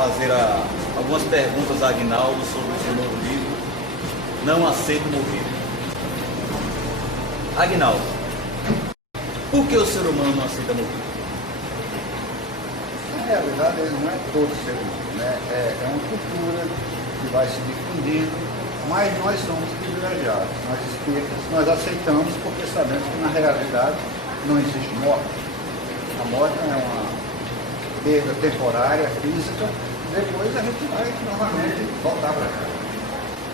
fazer algumas perguntas a Aguinaldo sobre o seu novo livro, Não Aceito Morrer. Aguinaldo, por que o ser humano não aceita morrer? Na realidade, ele não é todo ser humano, né? É uma cultura que vai se difundindo, mas nós somos privilegiados, nós espíritas, nós aceitamos porque sabemos que na realidade não existe morte. A morte é uma perda temporária, física, depois a gente vai novamente voltar para cá.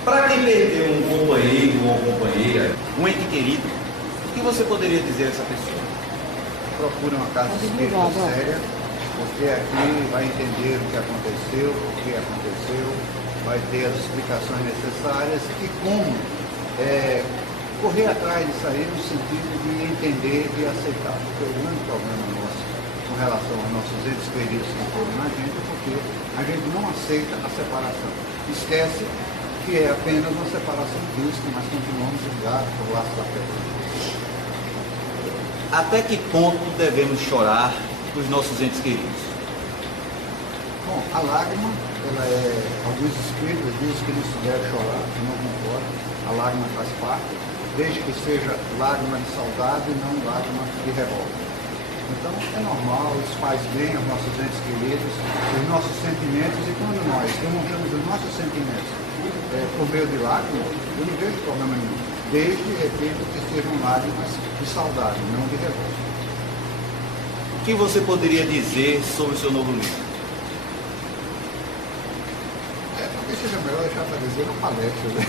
Para quem perdeu um companheiro ou companheira, um ente querido, o que você poderia dizer a essa pessoa? Procure uma casa espírita séria, porque aqui vai entender o que aconteceu, por que aconteceu, vai ter as explicações necessárias e como correr atrás disso aí no sentido de entender e aceitar. Porque o grande problema nosso com relação aos nossos entes queridos que foram na gente é porque a gente não aceita a separação. Esquece que é apenas uma separação física, mas continuamos ligados por laços afetivos. Até que ponto devemos chorar os nossos entes queridos? Bom, a lágrima, alguns espíritos dizem que não se deve chorar, não concordo. A lágrima faz parte, desde que seja lágrima de saudade e não lágrima de revolta. Então é normal, isso faz bem aos nossos entes queridos, os nossos sentimentos, e quando nós demonstramos os nossos sentimentos por meio de lágrimas, eu não vejo problema nenhum, desde repito que sejam lágrimas de saudade, não de revolta. O que você poderia dizer sobre o seu novo livro? Talvez seja melhor deixar para dizer na palestra, né?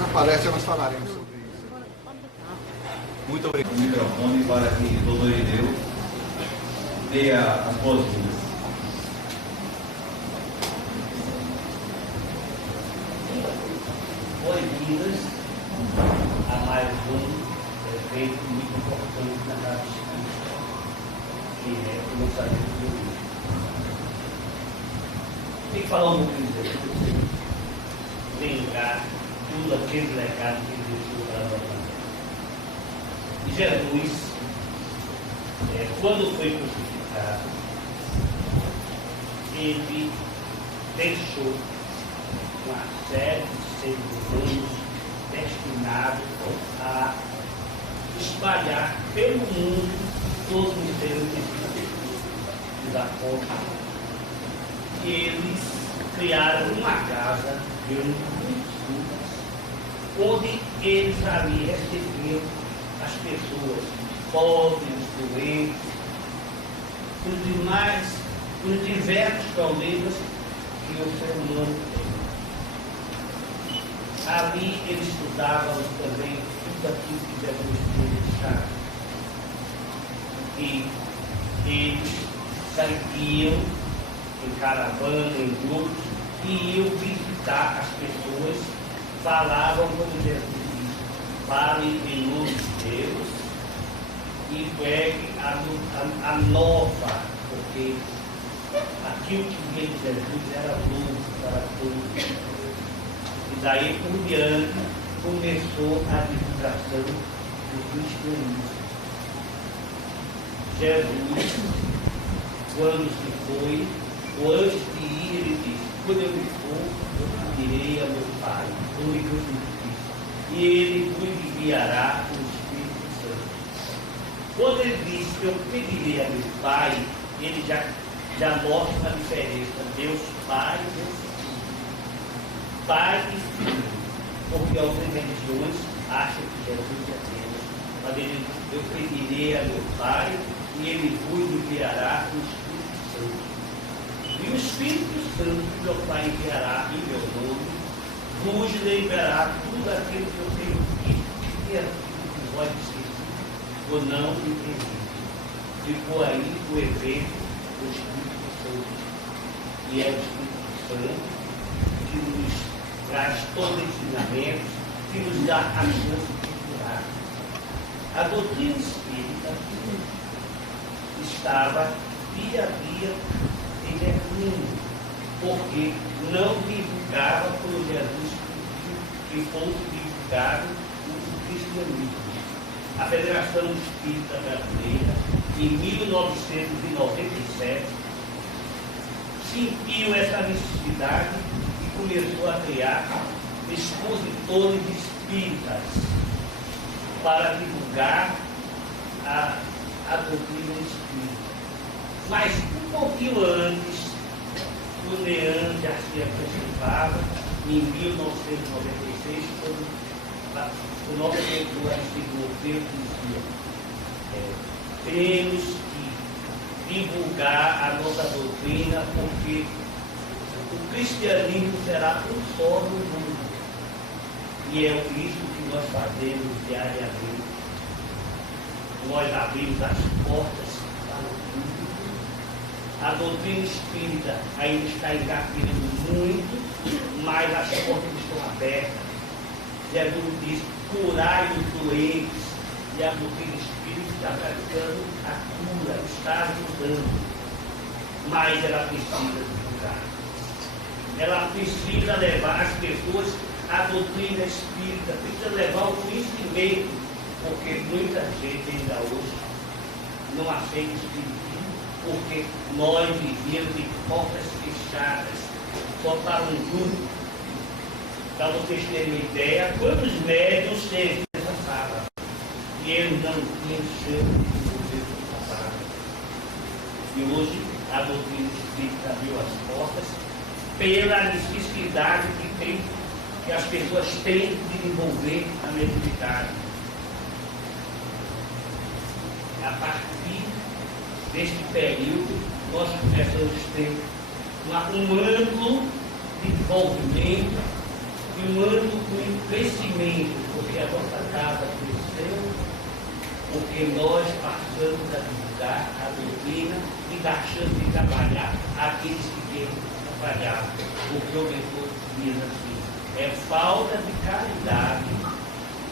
Na palestra nós falaremos sobre isso. Muito obrigado. O microfone para que o doutor Irineu dê as boas-vindas. Boas-vindas a mais um evento muito importante na Casa Espírita, que é o lançamento do livro. Tem que falar um pouquinho disso. Lembrar tudo aquele legado que ele deixou para nós. E Jesus, quando foi crucificado, ele deixou uma série de seres humanos destinados a espalhar pelo mundo todos os seres da forma. E eles criaram uma casa onde eles ali recebiam as pessoas pobres, doentes, os diversos problemas que o ser humano tem. Ali eles estudavam também tudo aquilo que Jesus tinha deixado. E eles saíam em caravana, em grupos, e iam visitar as pessoas, falavam como Jesus disse, falem em nome de Deus e pegue a nova, porque aquilo que veio de Jesus era luz para todos. E daí por diante começou a divulgação do cristianismo. Jesus, quando se foi, ou antes de ir, ele disse, quando eu me for, eu pedirei a meu Pai, quando me crucifique, e ele vos enviará o Espírito Santo. Quando ele disse que eu pedirei a meu Pai, ele já mostra a diferença, Deus Pai e Deus Filho. Pai e Filho, porque algumas religiões acham que Jesus é Deus, mas ele diz, eu pedirei a meu Pai, e ele vos enviará o Espírito Santo. E o Espírito Santo que meu Pai enviará em meu nome, vos lembrará tudo aquilo que eu tenho dito, e aquilo que vós esqueci, ou não entendi. Ficou aí o evento do Espírito Santo. E é o Espírito Santo que nos traz todos os ensinamentos, que nos dá a chance de curar. A doutrina espírita estava dia a dia em declínio, porque não divulgava como Jesus que fosse divulgado o cristianismo. A Federação Espírita Brasileira, em 1997, sentiu essa necessidade e começou a criar expositores espíritas para divulgar a doutrina espírita. Mas um pouquinho antes, o Leandro já se apresentava em 1996, quando o nosso leitor Aristides dizia: temos que divulgar a nossa doutrina, porque o cristianismo será um só no mundo. E é isso que nós fazemos diariamente. Nós abrimos as portas para o mundo. A doutrina espírita ainda está engatilhando muito, mas as portas estão abertas. Jesus diz: curai os doentes, e a doutrina espírita está praticando a cura, está ajudando, mas ela precisa divulgar. Ela precisa levar as pessoas à doutrina espírita, precisa levar o conhecimento, porque muita gente ainda hoje não aceita o espiritismo, porque nós vivíamos de portas fechadas, só para um grupo. Para vocês terem uma ideia, quantos médiuns teve nessa sala? E eles não tinham chance de desenvolver essa sala. E hoje a doutrina espírita abriu as portas pela necessidade que as pessoas têm de desenvolver a mediunidade. A partir deste período, nós começamos a ter um amplo desenvolvimento e um amplo crescimento, porque a nossa casa cresceu, porque nós passamos a divulgar a doutrina e deixamos de trabalhar aqueles que querem trabalhar. Porque o mentor diz assim: é falta de caridade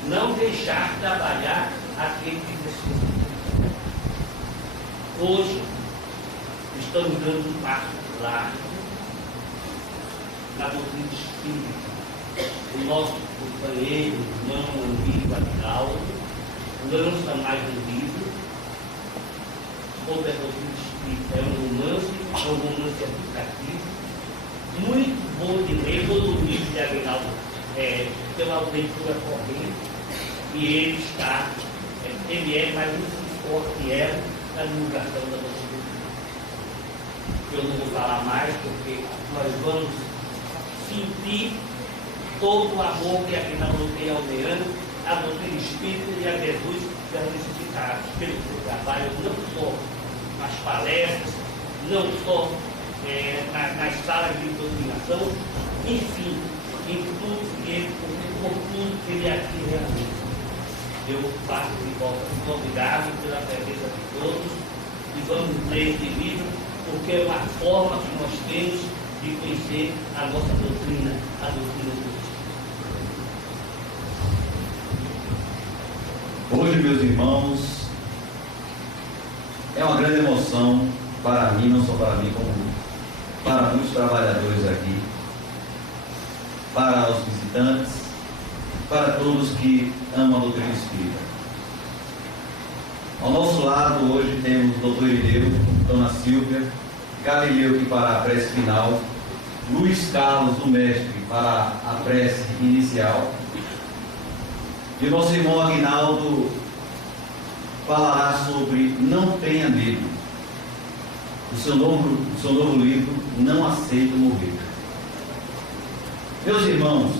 não deixar trabalhar aquele que precisa. Hoje, estamos dando um passo largo na doutrina espírita. O nosso companheiro, irmão amigo Aguinaldo, lança mais um livro sobre a doutrina espírita. É um romance educativo, muito bom de ler. Todo o livro de Aguinaldo tem uma leitura corrente, e ele é mais muito forte na divulgação da doutrina. Eu não vou falar mais, porque nós vamos sentir todo o amor que Aguinaldo tem ao Leandro, a doutrina espírita e a Jesus já necessitados pelo seu trabalho, não só nas palestras, não só nas salas de doutrinação, enfim, em tudo por tudo que ele aqui realiza. Eu passo de volta muito obrigado pela presença de todos e vamos ler esse livro, porque é uma forma que nós temos de conhecer a nossa doutrina, a doutrina do Cristo. Hoje, meus irmãos, é uma grande emoção para mim, não só para mim, como para muitos trabalhadores aqui, para os visitantes, para todos que amam a doutrina espírita. Ao nosso lado hoje temos o doutor Irineu, Dona Silvia, Galileu que para a prece final, Luiz Carlos, o mestre, para a prece inicial, e o nosso irmão Aguinaldo falará sobre Não Tenha Medo, o seu novo livro, Não Aceito Morrer. Meus irmãos,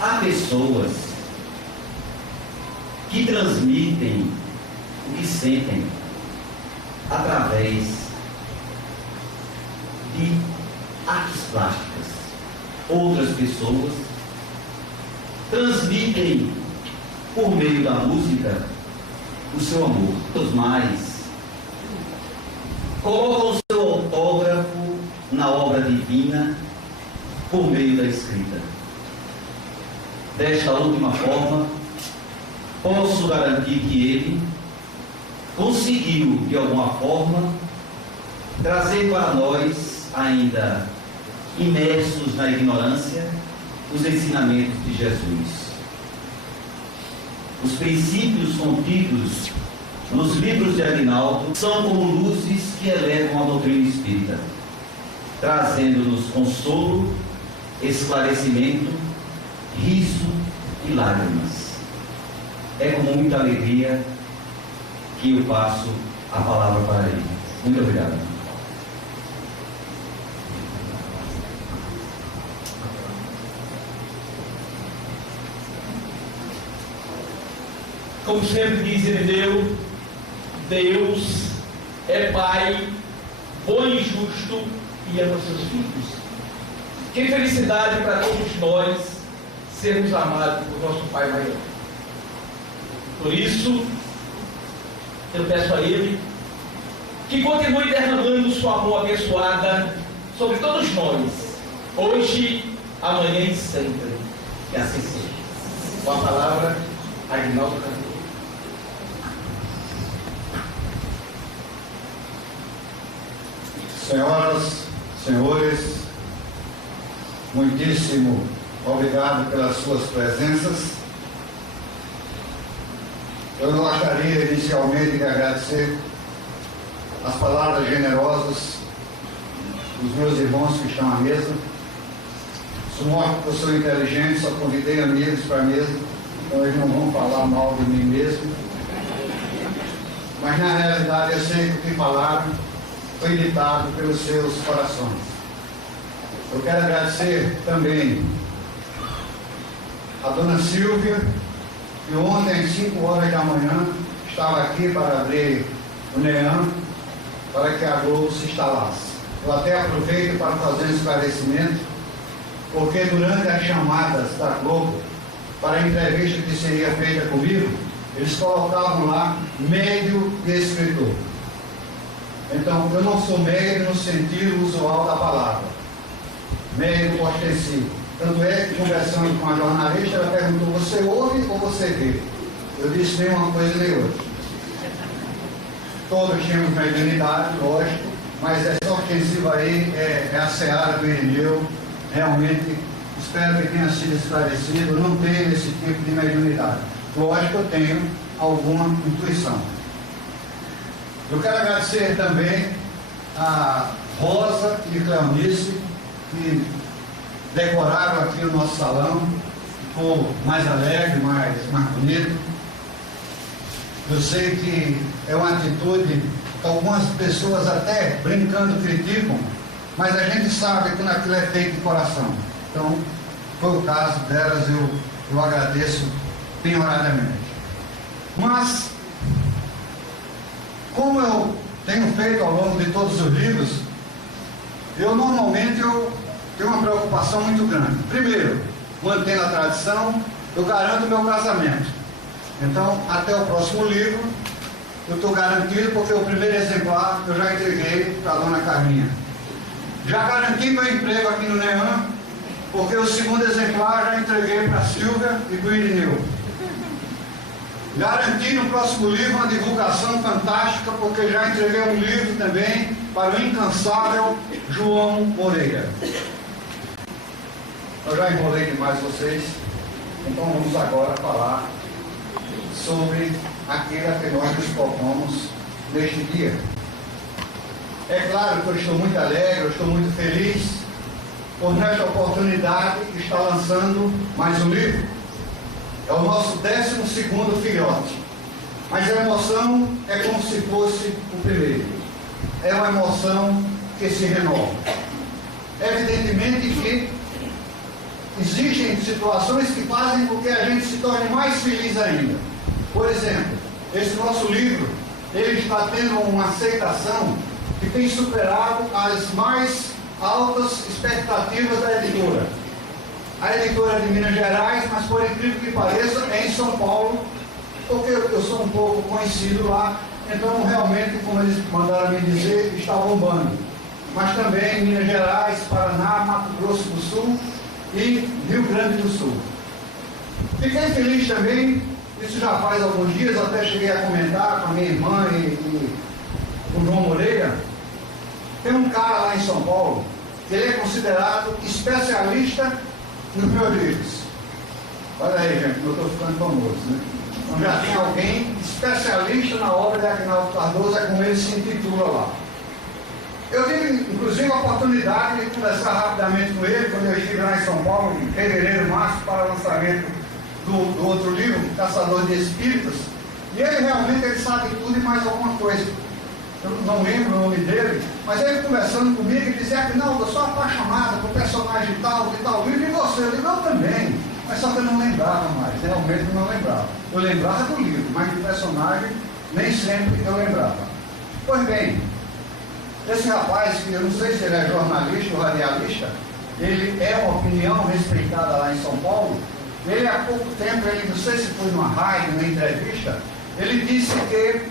há pessoas que transmitem o que sentem através de artes plásticas. Outras pessoas transmitem por meio da música o seu amor. Os mais colocam o seu autógrafo na obra divina por meio da escrita. Desta última forma, posso garantir que ele conseguiu, de alguma forma, trazer para nós, ainda imersos na ignorância, os ensinamentos de Jesus. Os princípios contidos nos livros de Aguinaldo são como luzes que elevam a doutrina espírita, trazendo-nos consolo, esclarecimento, riso e lágrimas. É com muita alegria que eu passo a palavra para ele. Muito obrigado. Como sempre diz Irineu, Deus é Pai, bom e justo e ama seus filhos. Que felicidade para todos nós sermos amados por nosso Pai maior. Por isso, eu peço a Ele que continue derramando sua mão abençoada sobre todos nós, hoje, amanhã e sempre. Que assim seja. Com a palavra, Aguinaldo Cardoso. Senhoras, senhores, muitíssimo obrigado pelas suas presenças. Eu gostaria inicialmente de agradecer as palavras generosas dos meus irmãos que estão à mesa. Sumoto que eu sou inteligente, só convidei amigos para a mesa, então eles não vão falar mal de mim mesmo. Mas na realidade eu sei que o que falaram foi ditado pelos seus corações. Eu quero agradecer também a dona Silvia, que ontem, às 5 horas da manhã, estava aqui para abrir o NEAM, para que a Globo se instalasse. Eu até aproveito para fazer um esclarecimento, porque durante as chamadas da Globo, para a entrevista que seria feita comigo, eles colocavam lá médio e escritor. Então, eu não sou médio no sentido usual da palavra, médio ostensivo. Tanto é que, conversando com a jornalista, ela perguntou: você ouve ou você vê? Eu disse: nem uma coisa nem outra. Todos tínhamos mediunidade, lógico, mas essa ofensiva aí é a seara do Irineu. Realmente, espero que tenha sido esclarecido. Eu não tenho esse tipo de mediunidade. Lógico, eu tenho alguma intuição. Eu quero agradecer também a Rosa e Cleonice, que decoraram aqui o nosso salão, ficou mais alegre, mais bonito. Eu sei que é uma atitude que algumas pessoas até brincando criticam, mas a gente sabe que aquilo é feito de coração. Então, foi o caso delas, eu agradeço penhoradamente. Mas, como eu tenho feito ao longo de todos os livros, normalmente tenho uma preocupação muito grande. Primeiro, mantendo a tradição, eu garanto o meu casamento. Então, até o próximo livro, eu estou garantido, porque o primeiro exemplar eu já entreguei para a dona Carminha. Já garanti meu emprego aqui no NEAM, porque o segundo exemplar já entreguei para a Silvia e para o Irineu. Garanti no próximo livro uma divulgação fantástica, porque já entreguei um livro também para o incansável João Moreira. Eu já enrolei demais vocês, então vamos agora falar sobre aquilo a que nós nos propomos neste dia. É claro que eu estou muito alegre, eu estou muito feliz por nesta oportunidade de estar lançando mais um livro. É o nosso 12º filhote, mas a emoção é como se fosse o primeiro. É uma emoção que se renova. Evidentemente que existem situações que fazem com que a gente se torne mais feliz ainda. Por exemplo, esse nosso livro, ele está tendo uma aceitação que tem superado as mais altas expectativas da editora. A editora de Minas Gerais, mas por incrível que pareça, é em São Paulo, porque eu sou um pouco conhecido lá, então realmente, como eles mandaram me dizer, está bombando. Mas também Minas Gerais, Paraná, Mato Grosso do Sul e Rio Grande do Sul. Fiquei feliz também, isso já faz alguns dias, até cheguei a comentar com a minha irmã e o João Moreira. Tem um cara lá em São Paulo, que ele é considerado especialista nos meus livros. Olha aí, gente, eu estou ficando famoso, né? Então já tem alguém especialista na obra de Aguinaldo Cardoso, é como ele se intitula lá. Eu tive, inclusive, a oportunidade de conversar rapidamente com ele, quando eu estive lá em São Paulo, em fevereiro, março, para o lançamento do outro livro, Caçador de Espíritos, e ele realmente sabe tudo e mais alguma coisa. Eu não lembro o nome dele, mas ele conversando comigo, ele dizia: Aguinaldo, eu sou apaixonado por personagem tal livro, e você? Eu digo: eu também, mas só que eu não lembrava mais, realmente não lembrava. Eu lembrava do livro, mas do personagem nem sempre eu lembrava. Pois bem, esse rapaz, que eu não sei se ele é jornalista ou radialista, ele é uma opinião respeitada lá em São Paulo. Ele, há pouco tempo, ele, não sei se foi numa rádio, numa entrevista, ele disse que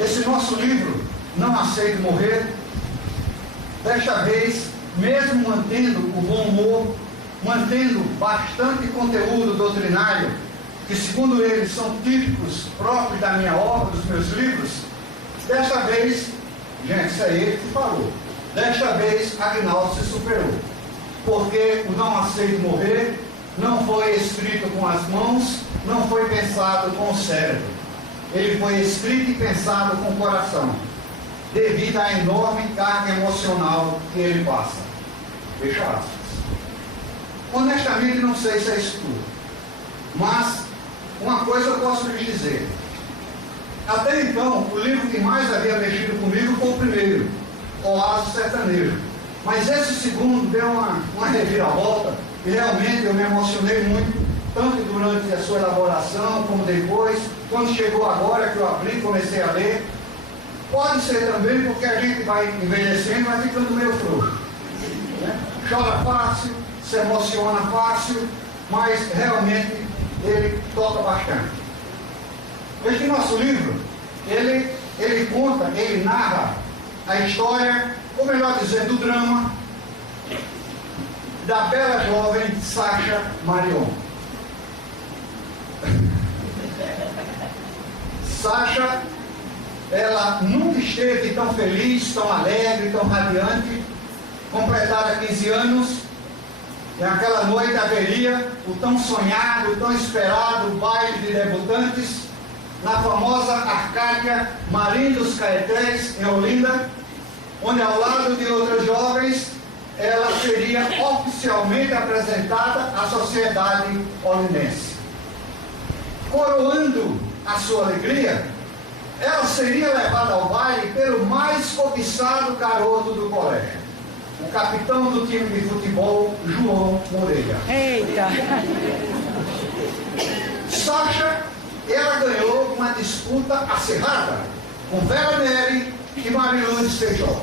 esse nosso livro, Não Aceito Morrer, desta vez, mesmo mantendo o bom humor, mantendo bastante conteúdo doutrinário, que segundo ele são típicos próprios da minha obra, dos meus livros, desta vez, gente, isso é ele que falou, desta vez Aguinaldo se superou, porque o Não Aceito Morrer não foi escrito com as mãos, não foi pensado com o cérebro, ele foi escrito e pensado com o coração, devido à enorme carga emocional que ele passa. Fecha aspas. Honestamente, não sei se é isso tudo, mas uma coisa eu posso lhes dizer. Até então, o livro que mais havia mexido comigo foi o primeiro, Oásis Sertanejo. Mas esse segundo deu uma reviravolta e realmente eu me emocionei muito, tanto durante a sua elaboração como depois, quando chegou agora que eu abri e comecei a ler. Pode ser também porque a gente vai envelhecendo, vai ficando meio frouxo, né? Chora fácil, se emociona fácil, mas realmente ele toca bastante. Este nosso livro, ele conta, ele narra a história, ou melhor dizer, do drama da bela jovem Sacha Marion. Sacha, ela nunca esteve tão feliz, tão alegre, tão radiante. Completara 15 anos, e naquela noite haveria o tão sonhado, o tão esperado baile de debutantes na famosa Arcádia Marim dos Caetés, em Olinda, onde ao lado de outras jovens ela seria oficialmente apresentada à sociedade olindense. Coroando a sua alegria, ela seria levada ao baile pelo mais cobiçado garoto do colégio, o capitão do time de futebol, João Moreira. Eita! Sacha, ela ganhou uma disputa acirrada com Vera Neri e Mariluz Feijó.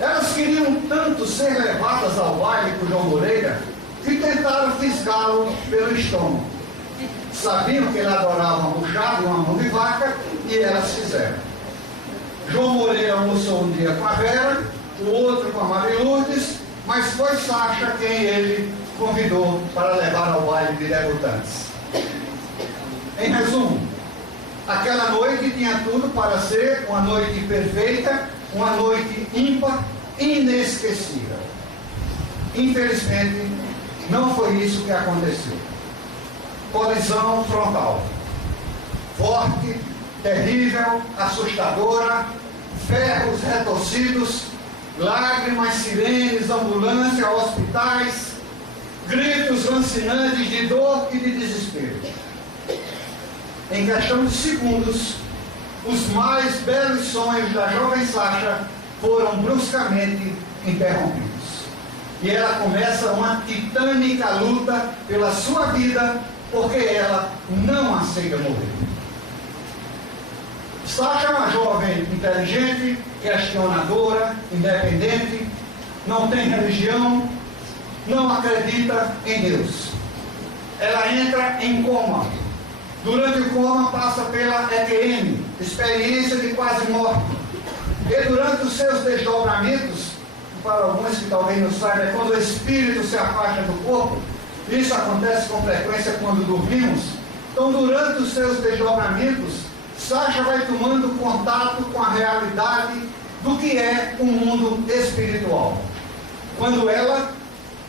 Elas queriam tanto ser levadas ao baile por João Moreira que tentaram fisgá-lo pelo estômago. Sabiam que ele adorava uma buchada e uma mão de vaca, e elas fizeram. João Moreira almoçou um dia com a Vera, o outro com a Mariluz, mas foi Sacha quem ele convidou para levar ao baile de debutantes. Em resumo, aquela noite tinha tudo para ser uma noite perfeita, uma noite ímpar, inesquecível. Infelizmente, não foi isso que aconteceu. Colisão frontal. Forte, terrível, assustadora, ferros retorcidos, lágrimas, sirenes, ambulância, hospitais, gritos lancinantes de dor e de desespero. Em questão de segundos, os mais belos sonhos da jovem Sacha foram bruscamente interrompidos. E ela começa uma titânica luta pela sua vida, porque ela não aceita morrer. Sacha é uma jovem inteligente, questionadora, independente, não tem religião, não acredita em Deus. Ela entra em coma. Durante o coma passa pela EQM, experiência de quase morte. E durante os seus desdobramentos, para alguns que talvez não saibam, é quando o espírito se afasta do corpo. Isso acontece com frequência quando dormimos. Então, durante os seus desdobramentos, Sacha vai tomando contato com a realidade do que é o mundo espiritual. Quando ela,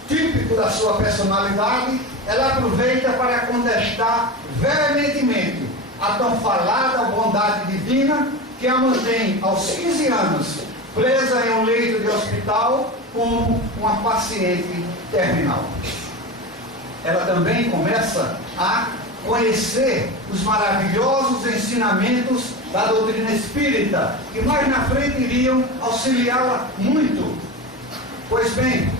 típico da sua personalidade, ela aproveita para contestar veementemente a tão falada bondade divina que a mantém aos 15 anos presa em um leito de hospital como uma paciente terminal. Ela também começa a conhecer os maravilhosos ensinamentos da doutrina espírita, que mais na frente iriam auxiliá-la muito. Pois bem,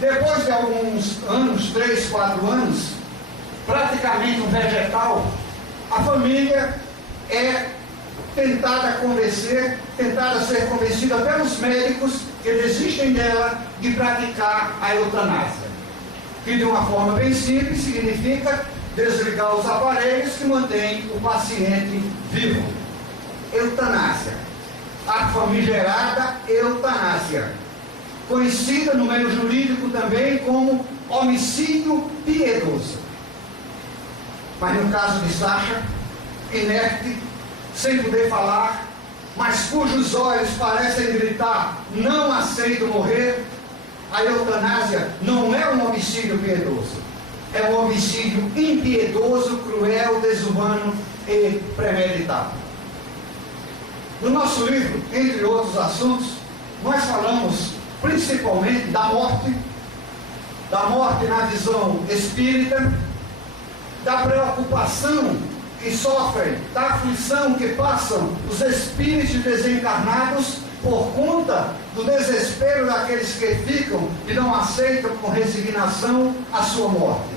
depois de alguns anos, 3, 4 anos, praticamente um vegetal, a família é tentada ser convencida pelos médicos que desistem dela de praticar a eutanásia, que de uma forma bem simples significa desligar os aparelhos que mantêm o paciente vivo. Eutanásia, a famigerada eutanásia, conhecida no meio jurídico também como homicídio piedoso. Mas no caso de Sacha, inerte, sem poder falar, mas cujos olhos parecem gritar: não aceito morrer, a eutanásia não é um homicídio piedoso, é um homicídio impiedoso, cruel, desumano e premeditado. No nosso livro, entre outros assuntos, nós falamos principalmente da morte na visão espírita, da preocupação que sofrem, da aflição que passam os espíritos desencarnados por conta do desespero daqueles que ficam e não aceitam com resignação a sua morte.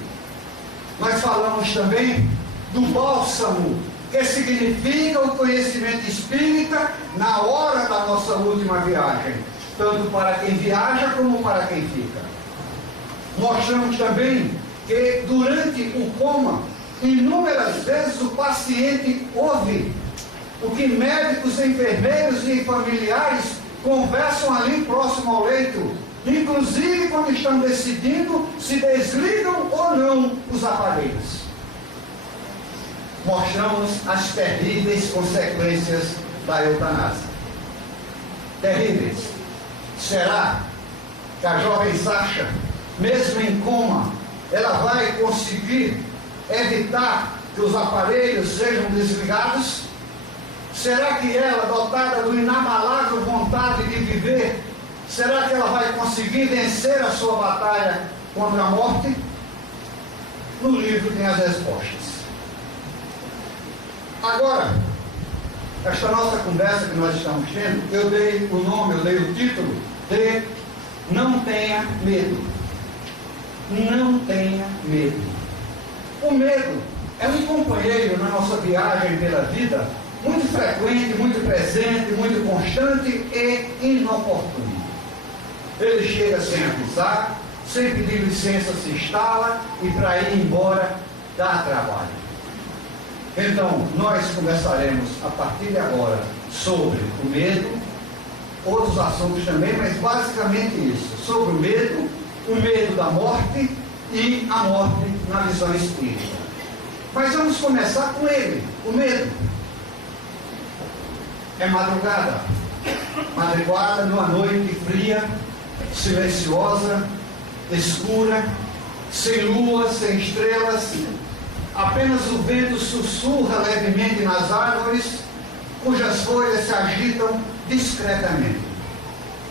Nós falamos também do bálsamo, que significa o conhecimento espírita na hora da nossa última viagem, tanto para quem viaja como para quem fica. Mostramos também que durante o coma, inúmeras vezes o paciente ouve o que médicos, enfermeiros e familiares conversam ali próximo ao leito, inclusive quando estão decidindo se desligam ou não os aparelhos. Mostramos as terríveis consequências da eutanásia. Terríveis. Será que a jovem Sacha, mesmo em coma, ela vai conseguir evitar que os aparelhos sejam desligados? Será que ela, dotada do inabalável vontade de viver, será que ela vai conseguir vencer a sua batalha contra a morte? No livro tem as respostas. Agora, esta nossa conversa que nós estamos tendo, eu dei o nome, eu dei o título de Não Tenha Medo. Não tenha medo. O medo é um companheiro na nossa viagem pela vida, muito frequente, muito presente, muito constante e inoportuno. Ele chega sem avisar, sem pedir licença se instala e para ir embora dá trabalho. Então, nós conversaremos a partir de agora sobre o medo, outros assuntos também, mas basicamente isso, sobre o medo da morte e a morte na visão espírita. Mas vamos começar com ele, o medo. É madrugada numa noite fria, silenciosa, escura, sem lua, sem estrelas, apenas o vento sussurra levemente nas árvores, cujas folhas se agitam discretamente.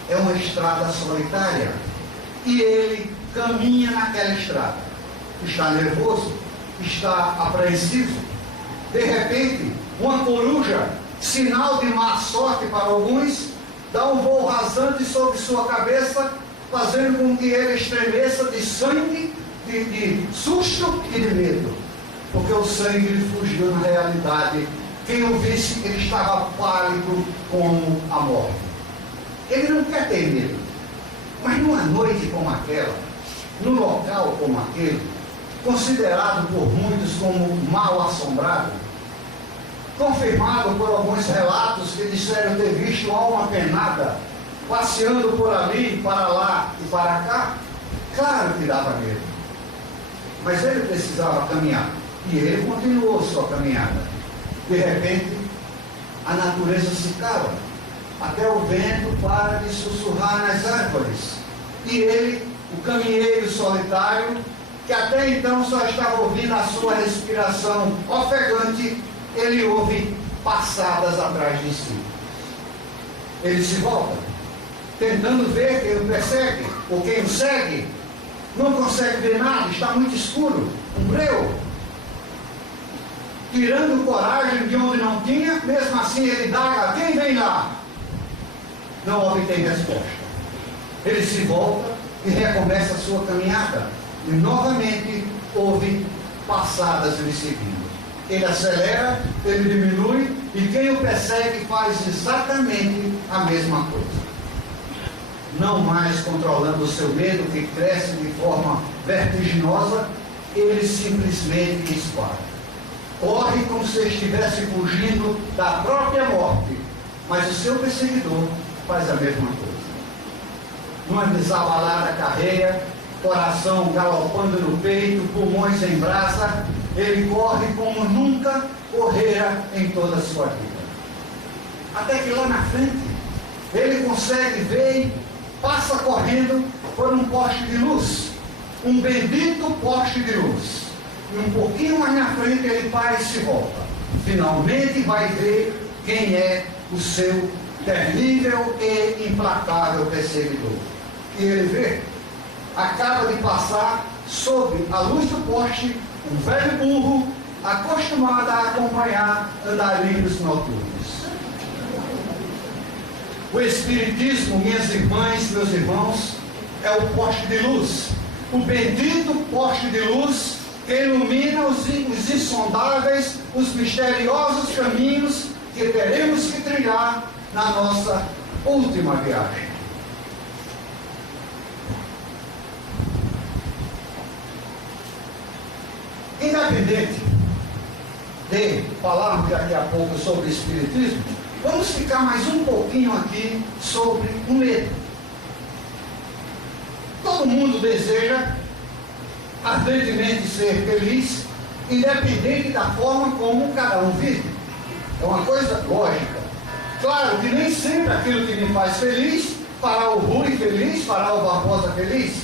É uma estrada solitária e ele caminha naquela estrada. Está nervoso, está apreensivo. De repente, uma coruja, sinal de má sorte para alguns, dá um voo rasante sobre sua cabeça, fazendo com que ele estremeça de sangue, de susto e de medo. Porque o sangue lhe fugiu na realidade. Quem o visse, ele estava pálido como a morte. Ele não quer ter medo. Mas numa noite como aquela, num local como aquele, considerado por muitos como mal assombrado, confirmado por alguns relatos que disseram ter visto alma penada passeando por ali, para lá e para cá, claro que dava medo. Mas ele precisava caminhar. E ele continuou sua caminhada. De repente, a natureza se cala. Até o vento para de sussurrar nas árvores. E ele, o caminheiro solitário, que até então só estava ouvindo a sua respiração ofegante, ele ouve passadas atrás de si. Ele se volta, tentando ver quem o persegue, ou quem o segue. Não consegue ver nada, está muito escuro, um breu. Tirando coragem de onde não tinha, mesmo assim ele indaga: quem vem lá? Não obtém resposta. Ele se volta e recomeça a sua caminhada. E novamente ouve passadas lhe seguindo. Ele acelera, ele diminui, e quem o persegue faz exatamente a mesma coisa. Não mais controlando o seu medo, que cresce de forma vertiginosa, ele simplesmente dispara. Corre como se estivesse fugindo da própria morte, mas o seu perseguidor faz a mesma coisa. Numa desabalada carreira, coração galopando no peito, pulmões em brasa, ele corre como nunca correra em toda a sua vida. Até que lá na frente, ele consegue ver e passa correndo por um poste de luz, um bendito poste de luz. E um pouquinho mais na frente ele para e se volta. Finalmente vai ver quem é o seu terrível e implacável perseguidor. E ele vê, acaba de passar sob a luz do poste um velho burro acostumado a acompanhar andarilhos noturnos. O Espiritismo, minhas irmãs, meus irmãos, é o poste de luz, o bendito poste de luz que ilumina os insondáveis, os misteriosos caminhos que teremos que trilhar na nossa última viagem. Independente de falarmos daqui a pouco sobre o Espiritismo, vamos ficar mais um pouquinho aqui sobre o medo. Todo mundo deseja ardentemente ser feliz, independente da forma como cada um vive. É uma coisa lógica. Claro que nem sempre aquilo que me faz feliz fará o Rui feliz, fará o Barbosa feliz.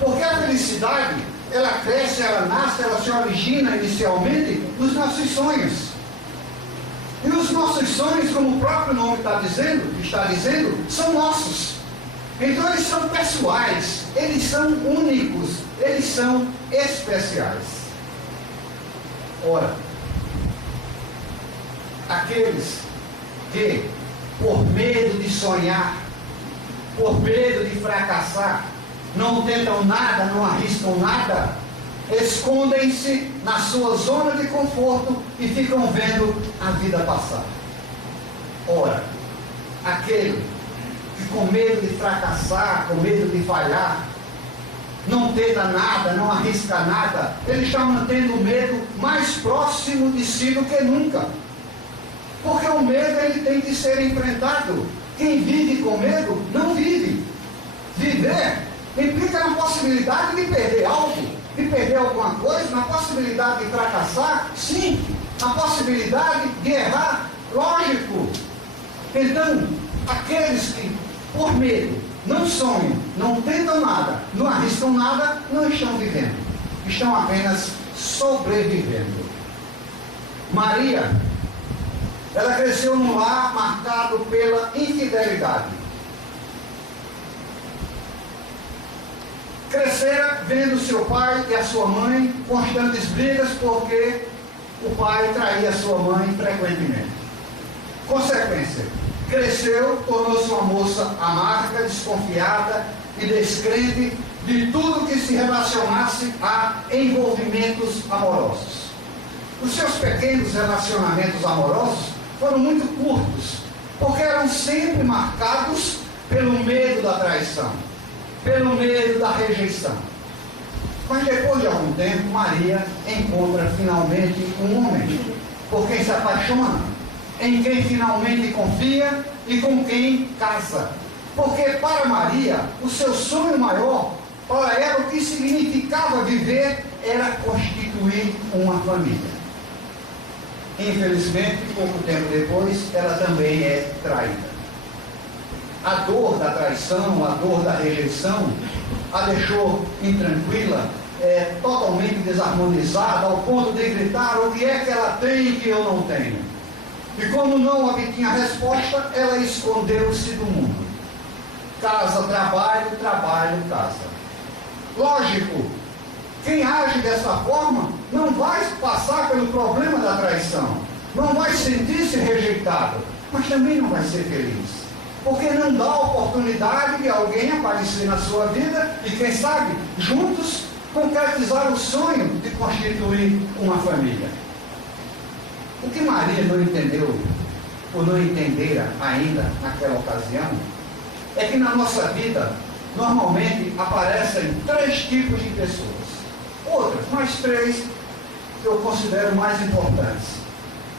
Porque a felicidade, ela cresce, ela nasce, ela se origina inicialmente nos nossos sonhos. E os nossos sonhos, como o próprio nome está dizendo, são nossos. Então eles são pessoais, eles são únicos, eles são especiais. Ora, aqueles que, por medo de sonhar, por medo de fracassar, não tentam nada, não arriscam nada, escondem-se na sua zona de conforto e ficam vendo a vida passar. Ora, aquele que com medo de fracassar, com medo de falhar, não tenta nada, não arrisca nada, ele está mantendo o medo mais próximo de si do que nunca. Porque o medo ele tem que ser enfrentado. Quem vive com medo, não vive. Viver implica na possibilidade de perder algo, de perder alguma coisa, na possibilidade de fracassar, sim, na possibilidade de errar, lógico. Então, aqueles que, por medo, não sonham, não tentam nada, não arriscam nada, não estão vivendo, estão apenas sobrevivendo. Maria, ela cresceu num lar marcado pela infidelidade. Crescera vendo seu pai e a sua mãe constantes brigas porque o pai traía sua mãe frequentemente. Consequência, cresceu, tornou-se uma moça amarga, desconfiada e descrente de tudo que se relacionasse a envolvimentos amorosos. Os seus pequenos relacionamentos amorosos foram muito curtos, porque eram sempre marcados pelo medo da traição, pelo medo da rejeição. Mas depois de algum tempo, Maria encontra finalmente um homem por quem se apaixona, em quem finalmente confia e com quem casa. Porque para Maria, o seu sonho maior, para ela o que significava viver, era constituir uma família. Infelizmente, pouco tempo depois, ela também é traída. A dor da traição, a dor da rejeição, a deixou intranquila, totalmente desarmonizada, ao ponto de gritar o que é que ela tem que eu não tenho. E como não obtinha resposta, ela escondeu-se do mundo. Casa, trabalho, trabalho, casa. Lógico, quem age dessa forma não vai passar pelo problema da traição, não vai sentir-se rejeitado, mas também não vai ser feliz. Porque não dá oportunidade de alguém aparecer na sua vida e, quem sabe, juntos concretizar o sonho de constituir uma família. O que Maria não entendeu, ou não entendera ainda naquela ocasião, é que na nossa vida, normalmente aparecem 3 tipos de pessoas. Outras, mas 3 que eu considero mais importantes.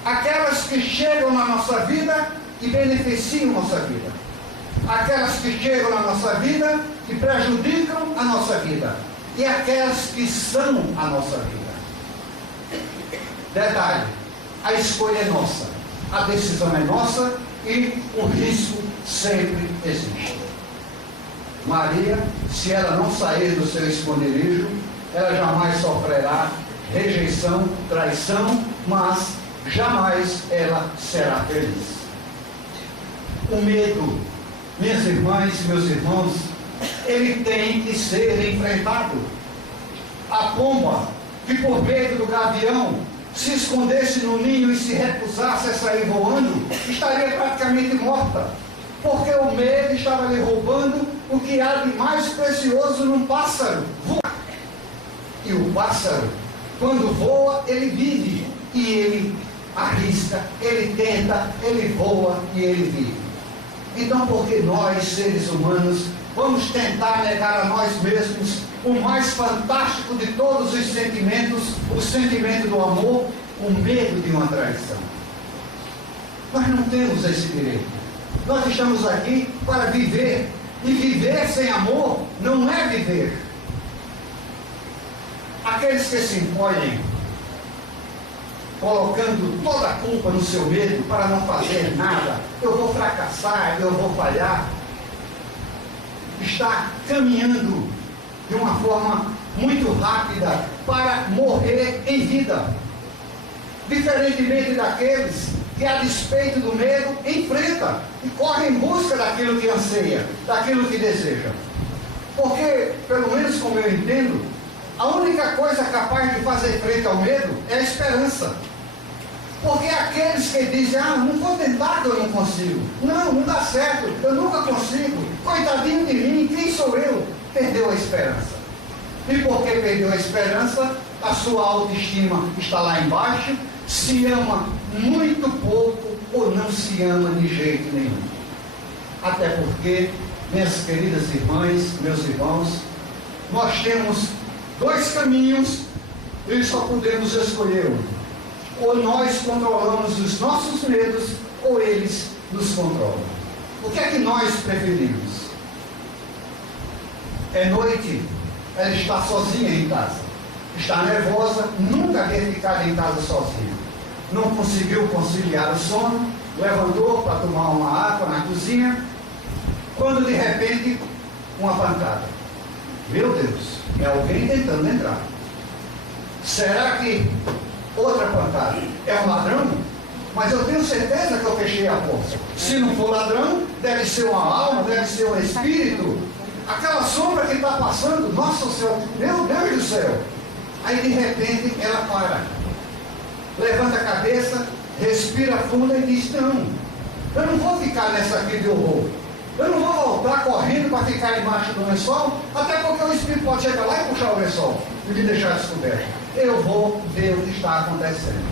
Aquelas que chegam na nossa vida e beneficiam a nossa vida. Aquelas que chegam na nossa vida e prejudicam a nossa vida. E aquelas que são a nossa vida. Detalhe, a escolha é nossa, a decisão é nossa e o risco sempre existe. Maria, se ela não sair do seu esconderijo, ela jamais sofrerá rejeição, traição, mas jamais ela será feliz. O medo, minhas irmãs e meus irmãos, ele tem que ser enfrentado. A pomba, que por medo do gavião se escondesse no ninho e se recusasse a sair voando, estaria praticamente morta, porque o medo estava lhe roubando o que há de mais precioso num pássaro: voar. E o pássaro, quando voa, ele vive, e ele arrisca, ele tenta, ele voa e ele vive. Então, por que nós, seres humanos, vamos tentar negar a nós mesmos o mais fantástico de todos os sentimentos, o sentimento do amor, o medo de uma traição? Nós não temos esse direito. Nós estamos aqui para viver, e viver sem amor não é viver. Aqueles que se encolhem, colocando toda a culpa no seu medo para não fazer nada, eu vou fracassar, eu vou falhar, está caminhando de uma forma muito rápida para morrer em vida. Diferentemente daqueles que, a despeito do medo, enfrenta e corre em busca daquilo que anseia, daquilo que deseja. Porque, pelo menos como eu entendo, a única coisa capaz de fazer frente ao medo é a esperança. Porque aqueles que dizem: não vou tentar que eu não consigo, não dá certo, eu nunca consigo, coitadinho de mim, quem sou eu? Perdeu a esperança. E porque perdeu a esperança, a sua autoestima está lá embaixo, se ama muito pouco ou não se ama de jeito nenhum. Até porque, minhas queridas irmãs, meus irmãos, nós temos 2 caminhos e só podemos escolher um. Ou nós controlamos os nossos medos, ou eles nos controlam. O que é que nós preferimos? É noite, ela está sozinha em casa, está nervosa, nunca havia ficado em casa sozinha, não conseguiu conciliar o sono, levantou para tomar uma água na cozinha, quando de repente uma pancada. Meu Deus, é alguém tentando entrar. Será que outra pancada é um ladrão? Mas eu tenho certeza que eu fechei a porta. Se não for ladrão, deve ser uma alma, deve ser um espírito. Aquela sombra que está passando, nossa Senhora, meu Deus do céu. Aí de repente ela para, levanta a cabeça, respira fundo e diz: não, eu não vou ficar nessa aqui de horror. Eu não vou voltar correndo para ficar embaixo do lençol, até porque o espírito pode chegar lá e puxar o lençol e me deixar descoberto. Eu vou ver o que está acontecendo.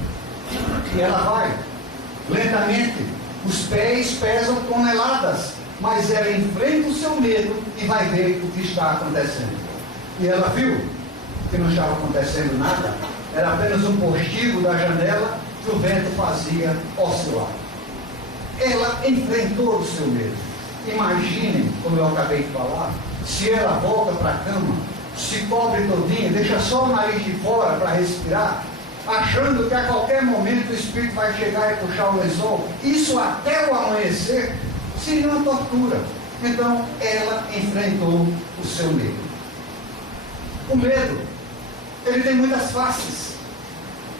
E ela vai, lentamente, os pés pesam toneladas, mas ela enfrenta o seu medo e vai ver o que está acontecendo. E ela viu que não estava acontecendo nada, era apenas um postigo da janela que o vento fazia oscilar. Ela enfrentou o seu medo. Imaginem, como eu acabei de falar, se ela volta para a cama, se cobre todinha, deixa só o nariz de fora para respirar, achando que a qualquer momento o espírito vai chegar e puxar o lençol, isso até o amanhecer seria uma tortura. Então ela enfrentou o seu medo. O medo ele tem muitas faces.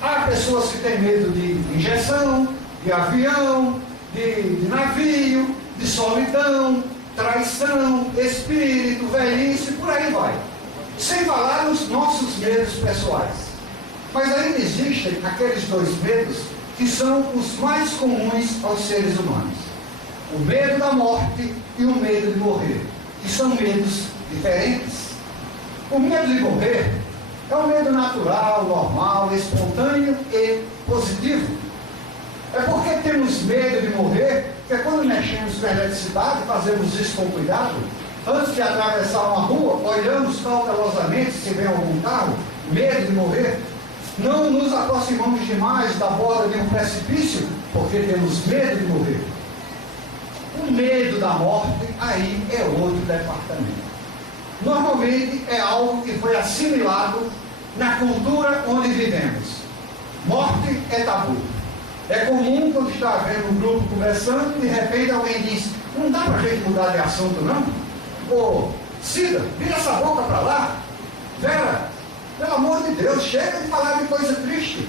Há pessoas que têm medo de injeção, de avião, de navio, de solidão, traição, espírito, velhice, por aí vai. Sem falar nos nossos medos pessoais. Mas ainda existem aqueles dois medos que são os mais comuns aos seres humanos. O medo da morte e o medo de morrer. E são medos diferentes. O medo de morrer é um medo natural, normal, espontâneo e positivo. É porque temos medo de morrer, que quando mexemos com a eletricidade, fazemos isso com cuidado. Antes de atravessar uma rua, olhamos cautelosamente se vem algum carro, medo de morrer. Não nos aproximamos demais da borda de um precipício, porque temos medo de morrer. O medo da morte, aí é outro departamento. Normalmente é algo que foi assimilado na cultura onde vivemos. Morte é tabu. É comum quando está vendo um grupo conversando, de repente alguém diz, não dá para a gente mudar de assunto não? Ô, Cida, vira essa boca para lá. Vera, pelo amor de Deus, chega de falar de coisa triste.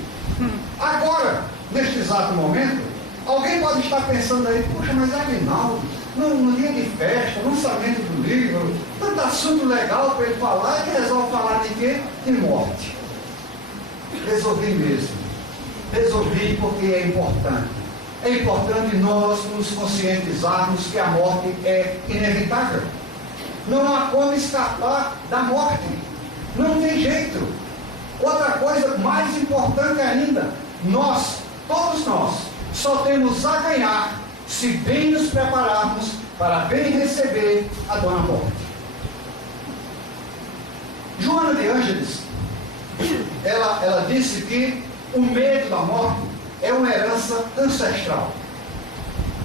Agora, neste exato momento, alguém pode estar pensando aí, puxa, mas Aguinaldo, no dia de festa, lançamento do livro, tanto assunto legal para ele falar, e resolve falar de quê? De morte. Resolvi mesmo. Resolvi porque é importante. É importante nós nos conscientizarmos que a morte é inevitável. Não há como escapar da morte. Não tem jeito. Outra coisa mais importante ainda, nós, todos nós, só temos a ganhar se bem nos prepararmos para bem receber a Dona Morte. Joana de Ângeles, ela disse que o medo da morte é uma herança ancestral.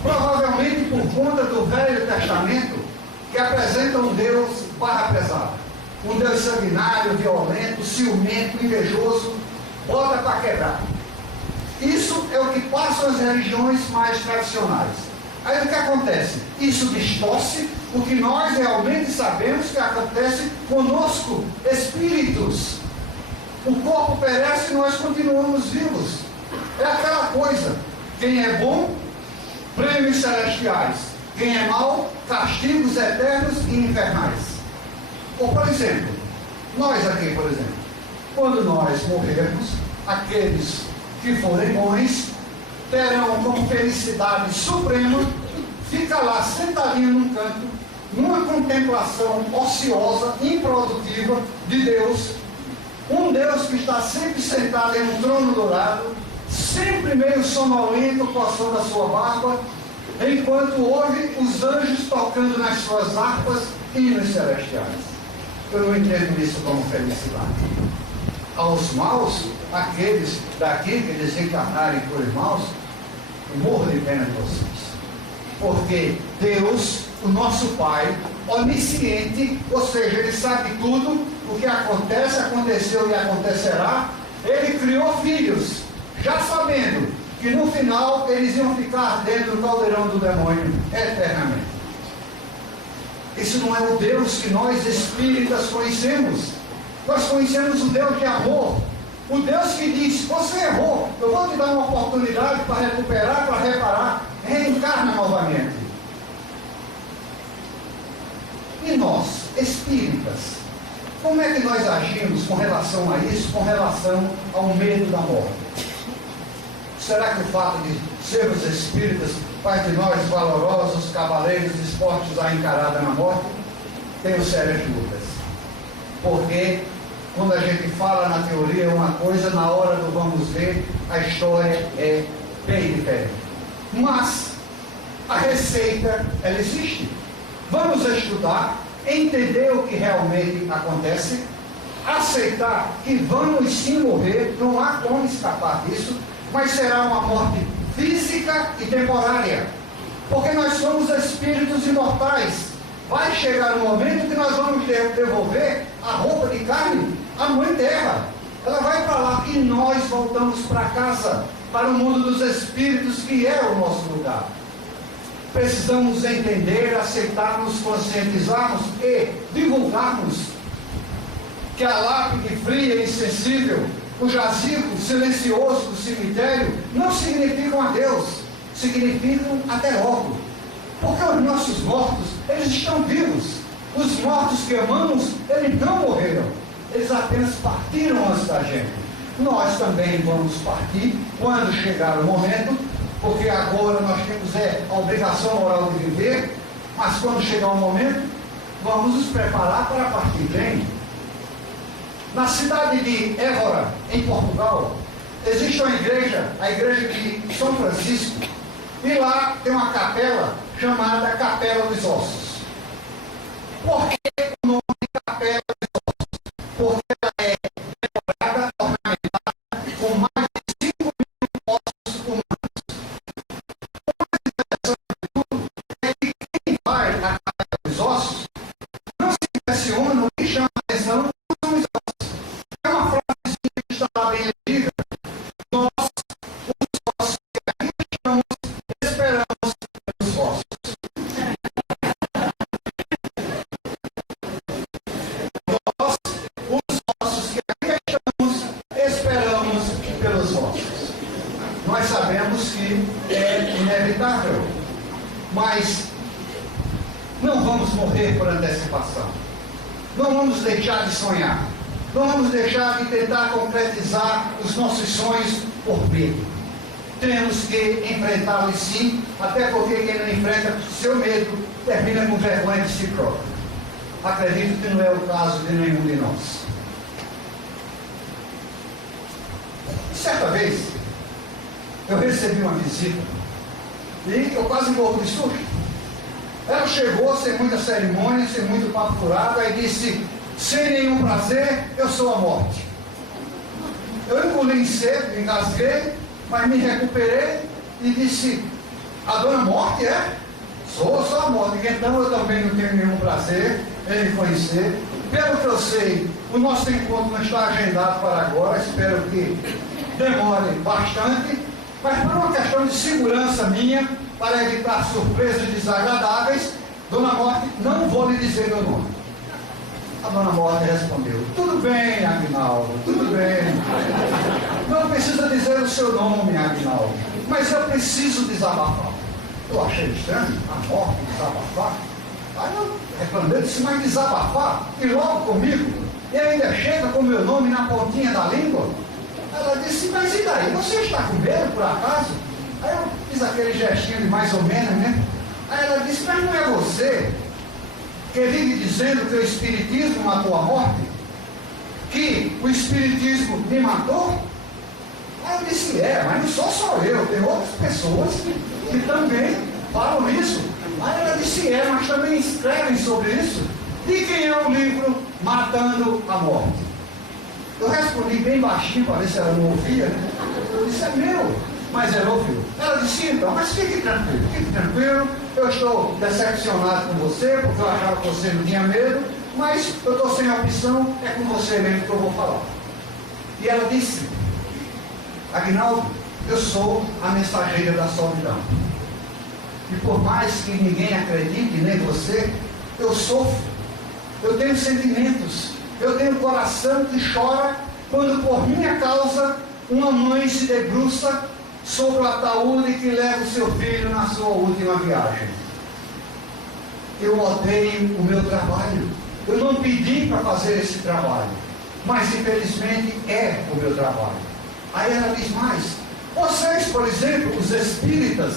Provavelmente por conta do Velho Testamento, que apresenta um Deus barra pesada. Um Deus sanguinário, violento, ciumento, invejoso, bota para quebrar. Isso é o que passam as religiões mais tradicionais. Aí o que acontece? Isso distorce o que nós realmente sabemos que acontece conosco, espíritos. O corpo perece e nós continuamos vivos. É aquela coisa, quem é bom, prêmios celestiais. Quem é mau, castigos eternos e infernais. Ou, por exemplo, nós aqui, por exemplo, quando nós morrermos, aqueles que forem bons terão como felicidade suprema ficar lá sentadinho num canto, numa contemplação ociosa, improdutiva de Deus, um Deus que está sempre sentado em um trono dourado, sempre meio sonolento, coçando a sua barba, enquanto ouve os anjos tocando nas suas harpas e hinos celestiais. Eu não entendo isso como felicidade. Aos maus, aqueles daqui que desencarnarem por irmãos, eu morro de pena de vocês. Porque Deus, o nosso Pai, onisciente, ou seja, Ele sabe tudo, o que acontece, aconteceu e acontecerá, Ele criou filhos, já sabendo que no final eles iam ficar dentro do caldeirão do demônio eternamente. Isso não é o Deus que nós espíritas conhecemos. Nós conhecemos o Deus de amor, o Deus que diz, você errou, eu vou te dar uma oportunidade para recuperar, para reparar, reencarna novamente. E nós, espíritas, como é que nós agimos com relação a isso, com relação ao medo da morte? Será que o fato de sermos espíritas faz de nós valorosos, cavaleiros dispostos a encarada na morte? Tenho sérias dúvidas. Porque quando a gente fala na teoria uma coisa, na hora do vamos ver, a história é bem diferente. Mas a receita, ela existe. Vamos estudar, entender o que realmente acontece, aceitar que vamos sim morrer, não há como escapar disso, mas será uma morte física e temporária, porque nós somos espíritos imortais. Vai chegar um momento que nós vamos devolver a roupa de carne à Mãe Terra. Ela vai para lá e nós voltamos para casa, para o mundo dos espíritos, que é o nosso lugar. Precisamos entender, aceitarmos, conscientizarmos e divulgarmos. que a lápide fria e insensível, o jazigo silencioso do cemitério, não significam adeus, significam até logo. Porque os nossos mortos, eles estão vivos. Os mortos que amamos, eles não morreram. Eles apenas partiram antes da gente. Nós também vamos partir quando chegar o momento, porque agora nós temos a obrigação moral de viver, mas quando chegar o momento, vamos nos preparar para partir bem. Na cidade de Évora, em Portugal, existe uma igreja, a igreja de São Francisco, e lá tem uma capela chamada Capela dos Ossos. Por que o nome de Capela dos Ossos? Porque ela é decorada, ornamentada, com mais de 5 mil ossos humanos. O mais interessante de tudo é que quem vai à Capela dos Ossos não se impressiona ou lhe chama a atenção com os ossos. É uma frase que está lá bem legível. Nós, os ossos que aqui estamos, esperamos pelos ossos. Nós, os ossos que aqui estamos, esperamos pelos ossos. Nós sabemos que é inevitável, mas não vamos morrer por antecipação. Não vamos deixar de sonhar. Não vamos deixar de tentar concretizar os nossos sonhos por medo. Temos que enfrentá-los sim, até porque quem não enfrenta seu medo termina com vergonha de si próprio. Acredito que não é o caso de nenhum de nós. Certa vez, eu recebi uma visita e eu quase morro de susto. Ela chegou sem muita cerimônia, sem muito papo furado, e disse: sem nenhum prazer, eu sou a morte. Eu engoli em seco, me engasguei, mas me recuperei e disse: a dona Morte é? Sou a Morte. Então eu também não tenho nenhum prazer em me conhecer. Pelo que eu sei, o nosso encontro não está agendado para agora, espero que demore bastante, mas por uma questão de segurança minha, para evitar surpresas desagradáveis, dona Morte, não vou lhe dizer meu nome. A dona Morte respondeu: tudo bem, Aguinaldo, tudo bem. Não precisa dizer o seu nome, Aguinaldo, mas eu preciso desabafar. Eu achei estranho, a Morte desabafar. Aí eu reclamei, disse: mas desabafar? E logo comigo? E ainda chega com meu nome na pontinha da língua? Ela disse: mas e daí? Você está com medo, por acaso? Aí eu fiz aquele gestinho de mais ou menos, né? Aí ela disse: mas não é você que vive dizendo que o Espiritismo matou a morte? Que o Espiritismo me matou? Aí eu disse: mas não sou só eu, tem outras pessoas que também falam isso. Aí ela disse: mas também escrevem sobre isso. E quem é o livro Matando a Morte? Eu respondi bem baixinho para ver se ela não ouvia, né? Eu disse: é meu. Mas ela ouviu. Ela disse: então, mas fique tranquilo, eu estou decepcionado com você, porque eu achava que você não tinha medo, mas eu estou sem opção, é com você mesmo que eu vou falar. E ela disse: Aguinaldo, eu sou a mensageira da solidão. E por mais que ninguém acredite, nem você, eu sofro, eu tenho sentimentos, eu tenho um coração que chora quando por minha causa uma mãe se debruça sobre o ataúde que leva o seu filho na sua última viagem. Eu odeio o meu trabalho. Eu não pedi para fazer esse trabalho, mas infelizmente é o meu trabalho. Aí ela diz mais: vocês, por exemplo, os espíritas,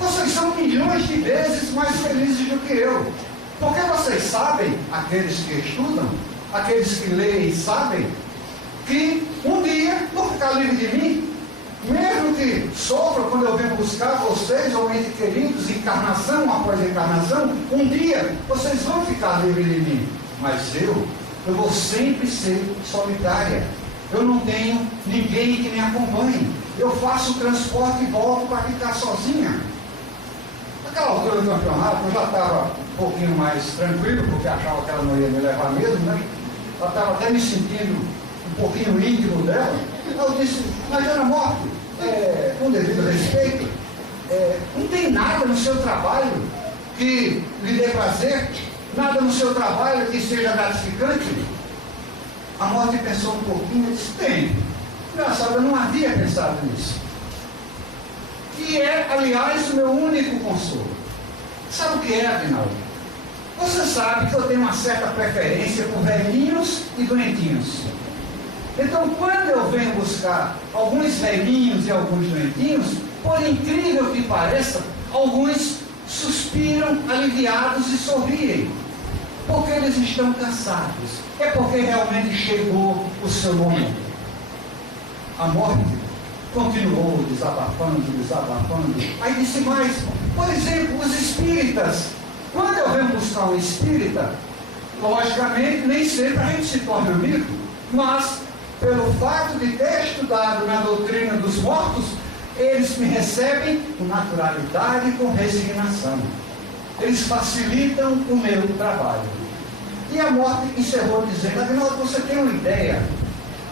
vocês são milhões de vezes mais felizes do que eu. Porque vocês sabem, aqueles que estudam, aqueles que leem sabem, que um dia vou ficar livre de mim. Mesmo que sofra quando eu venho buscar vocês, ou entes queridos, encarnação após encarnação, um dia vocês vão ficar livres de mim. Mas eu vou sempre ser solitária. Eu não tenho ninguém que me acompanhe. Eu faço o transporte e volto para ficar sozinha. Naquela altura do campeonato, eu já estava um pouquinho mais tranquilo, porque achava que ela não ia me levar mesmo, né? Eu estava até me sentindo um pouquinho íntimo dela. Eu disse: mas dona Morte, com devido respeito, não tem nada no seu trabalho que lhe dê prazer? Nada no seu trabalho que seja gratificante? A morte pensou um pouquinho e disse: tem. Engraçado, eu não havia pensado nisso. E é, aliás, o meu único consolo. Sabe o que é, Aguinaldo? Você sabe que eu tenho uma certa preferência por velhinhos e doentinhos. Então, quando eu venho buscar alguns velhinhos e alguns doentinhos, por incrível que pareça, alguns suspiram aliviados e sorriem. Porque eles estão cansados. É porque realmente chegou o seu momento. A morte continuou desabafando. Aí disse mais, por exemplo, os espíritas. Quando eu venho buscar um espírita, logicamente, nem sempre a gente se torna amigo, mas pelo fato de ter estudado na doutrina dos mortos, eles me recebem com naturalidade e com resignação. Eles facilitam o meu trabalho. E a morte encerrou dizendo: Aguinaldo, você tem uma ideia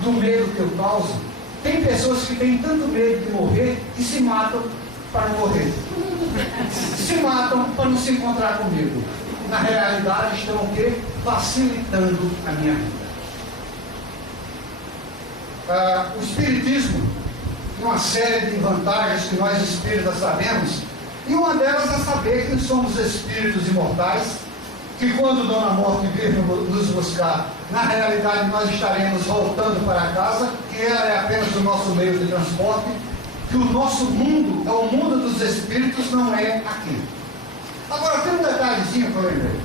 do medo que eu causo? Tem pessoas que têm tanto medo de morrer que se matam para não morrer. Se matam para não se encontrar comigo. Na realidade, estão o quê? Facilitando a minha vida. O Espiritismo tem uma série de vantagens que nós espíritas sabemos, e uma delas é saber que somos espíritos imortais, que quando Dona Morte vir nos buscar, na realidade nós estaremos voltando para casa, que ela é apenas o nosso meio de transporte, que o nosso mundo é o mundo dos espíritos, não é aqui. Agora tem um detalhezinho que eu lembrei.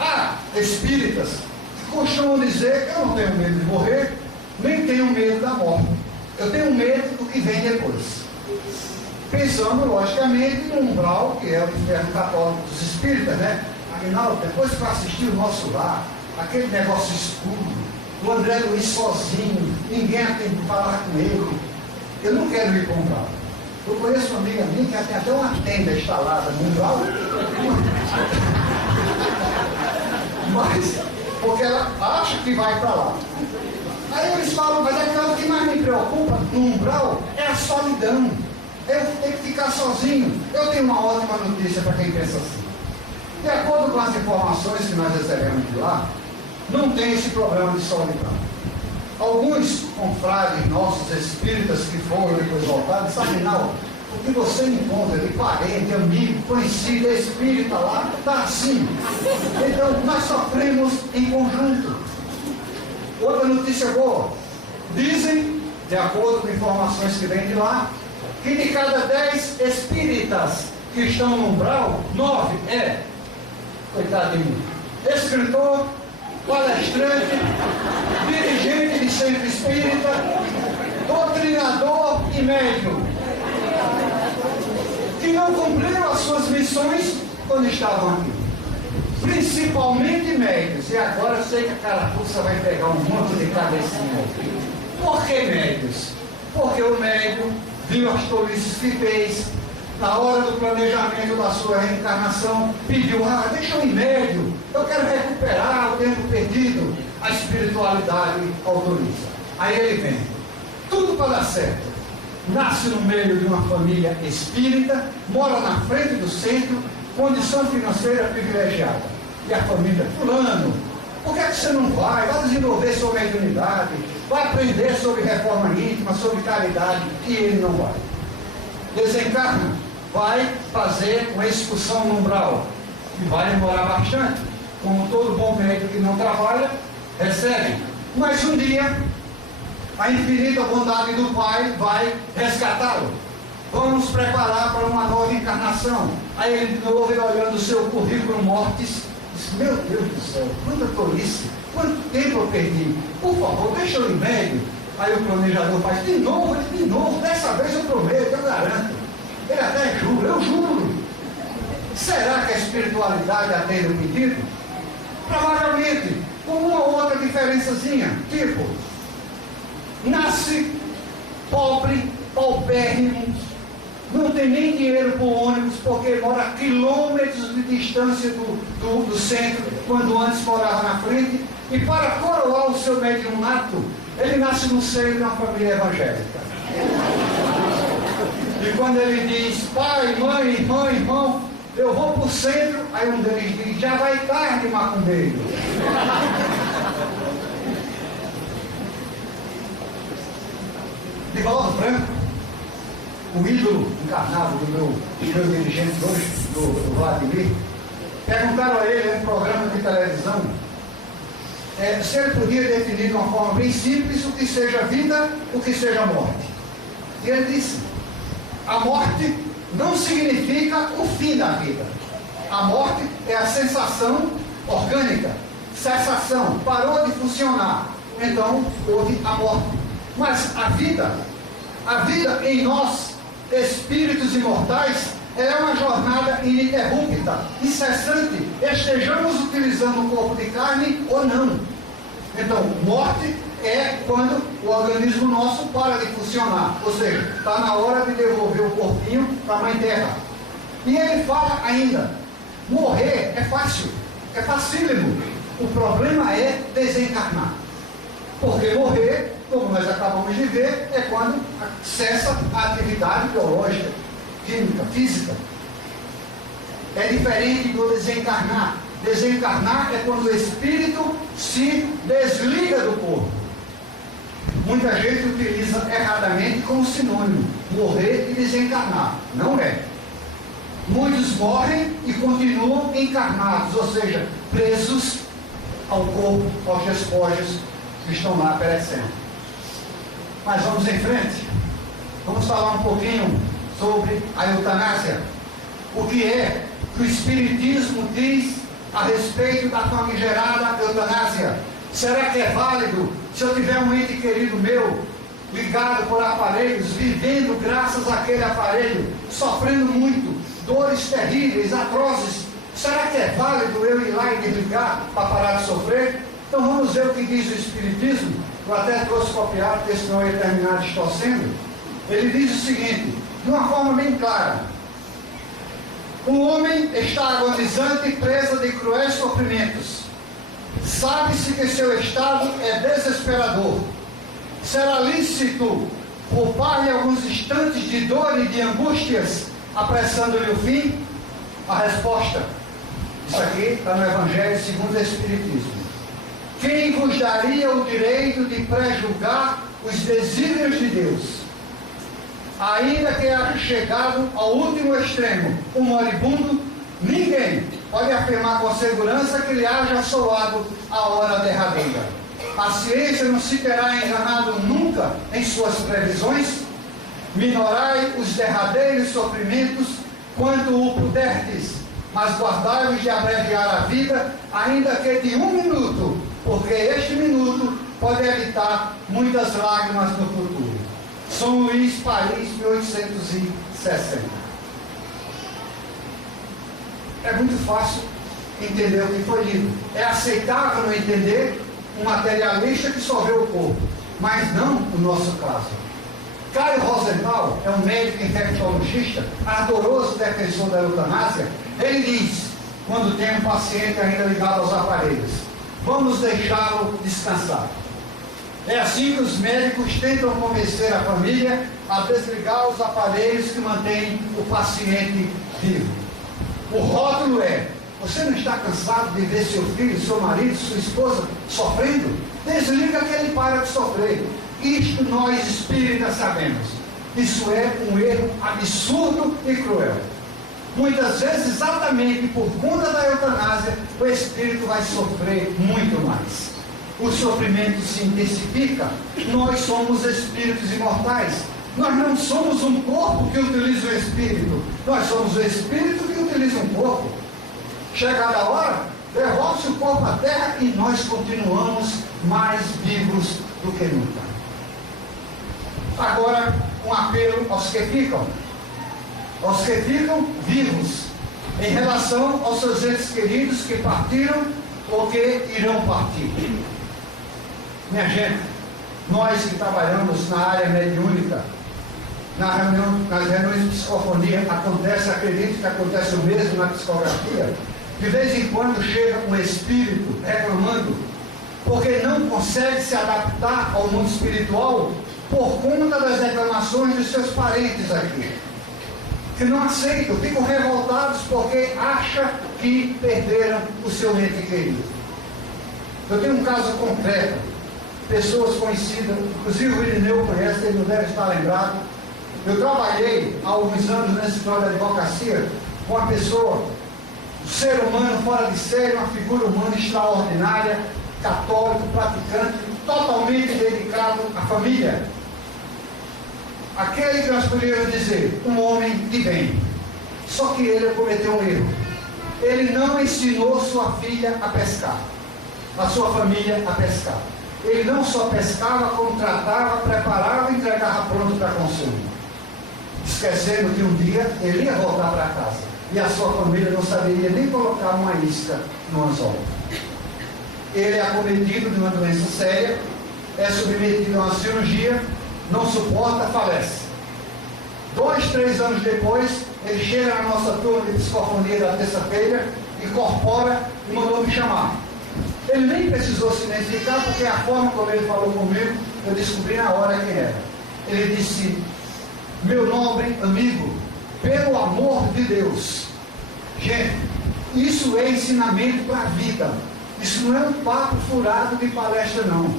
Há espíritas que costumam dizer que eu não tenho medo de morrer, nem tenho medo da morte. Eu tenho medo do que vem depois. Pensando, logicamente, no umbral, que é o inferno católico dos espíritas, né? Aguinaldo, depois que eu assisti o Nosso Lar, aquele negócio escuro, o André Luiz sozinho, ninguém tem que falar com ele. Eu não quero ir para o umbral. Eu conheço uma amiga minha que tem até uma tenda instalada no umbral, mas porque ela acha que vai para lá. Aí eles falam, mas o que mais me preocupa no umbral é a solidão. Eu tenho que ficar sozinho. Eu tenho uma ótima notícia para quem pensa assim. De acordo com as informações que nós recebemos de lá, não tem esse problema de solidão. Alguns confrades nossos espíritas que foram e depois voltaram, sabem, não, o que você encontra de parente, amigo, conhecido, espírita lá, está assim. Então, nós sofremos em conjunto. Outra notícia boa. Dizem, de acordo com informações que vêm de lá, que de cada 10 espíritas que estão no umbral, 9 coitado de mim, escritor, palestrante, dirigente de centro espírita, doutrinador e médium, que não cumpriram as suas missões quando estavam aqui. Principalmente médios. E agora eu sei que a carapuça vai pegar um monte de cabecinha. Por que médios? Porque o médium viu as tolices que fez, na hora do planejamento da sua reencarnação, pediu: deixa eu ir médio, eu quero recuperar o tempo perdido. A espiritualidade autoriza. Aí ele vem, tudo para dar certo. Nasce no meio de uma família espírita, mora na frente do centro, condição financeira privilegiada. E a família: fulano, por que você não vai? Vai desenvolver sua mediunidade, vai aprender sobre reforma íntima, sobre caridade. E ele não vai. Desencarna, vai fazer uma expulsão no umbral, e vai demorar bastante. Como todo bom médico que não trabalha, recebe. Mas um dia, a infinita bondade do Pai vai resgatá-lo. Vamos preparar para uma nova encarnação. Aí ele, de novo, olhando o seu currículo mortis, diz: meu Deus do céu, quanta tolice, quanto tempo eu perdi, por favor, deixa eu ir médio. Aí o planejador faz: de novo, dessa vez eu prometo, eu garanto. Ele até jura: eu juro. Será que a espiritualidade atende o pedido? Provavelmente, com uma ou outra diferençazinha, tipo, nasce pobre, paupérrimo, não tem nem dinheiro para o ônibus, porque mora a quilômetros de distância do centro, quando antes morava na frente, e para coroar o seu mediunato, ele nasce no seio de uma família evangélica. E quando ele diz: pai, mãe, irmão, eu vou para o centro, aí um deles diz: já vai tarde, macumbeiro. Divaldo Franco, o ídolo encarnado do meu dirigente hoje, do Vladimir, perguntaram a ele em um programa de televisão se ele podia definir de uma forma bem simples o que seja vida, o que seja morte. E ele disse: a morte não significa o fim da vida. A morte é a sensação orgânica, cessação, parou de funcionar. Então houve a morte. Mas a vida em nós, espíritos imortais, é uma jornada ininterrupta, incessante, estejamos utilizando o corpo de carne ou não. Então, morte é quando o organismo nosso para de funcionar, ou seja, está na hora de devolver o corpinho para a Mãe Terra. E ele fala ainda: morrer é fácil, é facílimo, o problema é desencarnar. Porque morrer, como nós acabamos de ver, é quando cessa a atividade biológica, química, física. É diferente do desencarnar. Desencarnar é quando o espírito se desliga do corpo. Muita gente utiliza erradamente como sinônimo morrer e desencarnar. Não é. Muitos morrem e continuam encarnados, ou seja, presos ao corpo, aos despojos que estão lá perecendo. Mas vamos em frente. Vamos falar um pouquinho sobre a eutanásia. O que é que o Espiritismo diz a respeito da famigerada eutanásia? Será que é válido se eu tiver um ente querido meu ligado por aparelhos, vivendo graças àquele aparelho, sofrendo muito, dores terríveis, atrozes? Será que é válido eu ir lá e desligar para parar de sofrer? Então vamos ver o que diz o Espiritismo. Eu até trouxe copiado, porque senão eu ia terminar distorcendo. Ele diz o seguinte, de uma forma bem clara: o homem está agonizante e preso de cruéis sofrimentos. Sabe-se que seu estado é desesperador. Será lícito poupar-lhe alguns instantes de dor e de angústias, apressando-lhe o fim? A resposta: isso aqui está no Evangelho segundo o Espiritismo. Quem vos daria o direito de pré-julgar os desígnios de Deus? Ainda que haja chegado ao último extremo, o moribundo, ninguém pode afirmar com segurança que lhe haja soado a hora derradeira. A ciência não se terá enganado nunca em suas previsões. Minorai os derradeiros sofrimentos quanto o puderdes, mas guardai-vos de abreviar a vida, ainda que de 1 minuto, porque este minuto pode evitar muitas lágrimas no futuro. São Luís, Paris, 1860. É muito fácil entender o que foi lido. É aceitável não entender um materialista que só vê o corpo, mas não o nosso caso. Caio Rosenthal é um médico infectologista, ardoroso defensor da eutanásia. Ele diz, quando tem um paciente ainda ligado aos aparelhos: vamos deixá-lo descansar. É assim que os médicos tentam convencer a família a desligar os aparelhos que mantêm o paciente vivo. O rótulo é: você não está cansado de ver seu filho, seu marido, sua esposa sofrendo? Desliga que ele para de sofrer. Isto nós espíritas sabemos. Isso é um erro absurdo e cruel. Muitas vezes, exatamente por conta da eutanásia, o espírito vai sofrer muito mais. O sofrimento se intensifica. Nós somos espíritos imortais. Nós não somos um corpo que utiliza o espírito. Nós somos o espírito que utiliza um corpo. Chegada a hora, devolve-se o corpo à terra e nós continuamos mais vivos do que nunca. Agora, um apelo aos que ficam. Aos que ficam vivos, em relação aos seus entes queridos que partiram ou que irão partir. Minha gente, nós que trabalhamos na área mediúnica, nas reuniões de psicofonia, acontece, acredito que acontece o mesmo na psicografia, de vez em quando chega um espírito reclamando porque não consegue se adaptar ao mundo espiritual por conta das reclamações dos seus parentes aqui, que não aceitam, ficam revoltados porque acham que perderam o seu ente querido. Eu tenho um caso concreto. pessoas conhecidas, inclusive o Irineu conhece, ele não deve estar lembrado. Eu trabalhei há alguns anos nesse escritório de advocacia com uma pessoa, um ser humano fora de série, uma figura humana extraordinária, católico, praticante, totalmente dedicado à família. Aquele que nós poderíamos dizer, um homem de bem. Só que ele cometeu um erro. Ele não ensinou sua filha a pescar, a sua família a pescar. Ele não só pescava, como tratava, preparava e entregava pronto para consumo. Esquecendo que um dia ele ia voltar para casa e a sua família não saberia nem colocar uma isca no anzol. Ele é acometido de uma doença séria, é submetido a uma cirurgia, não suporta, falece. 2, 3 anos depois, ele chega na nossa turma de psicofonia da terça-feira, incorpora e mandou me chamar. Ele nem precisou se identificar, porque a forma como ele falou comigo, eu descobri na hora quem era. Ele disse: meu nobre amigo, pelo amor de Deus. Gente, isso é ensinamento para a vida. Isso não é um papo furado de palestra, não.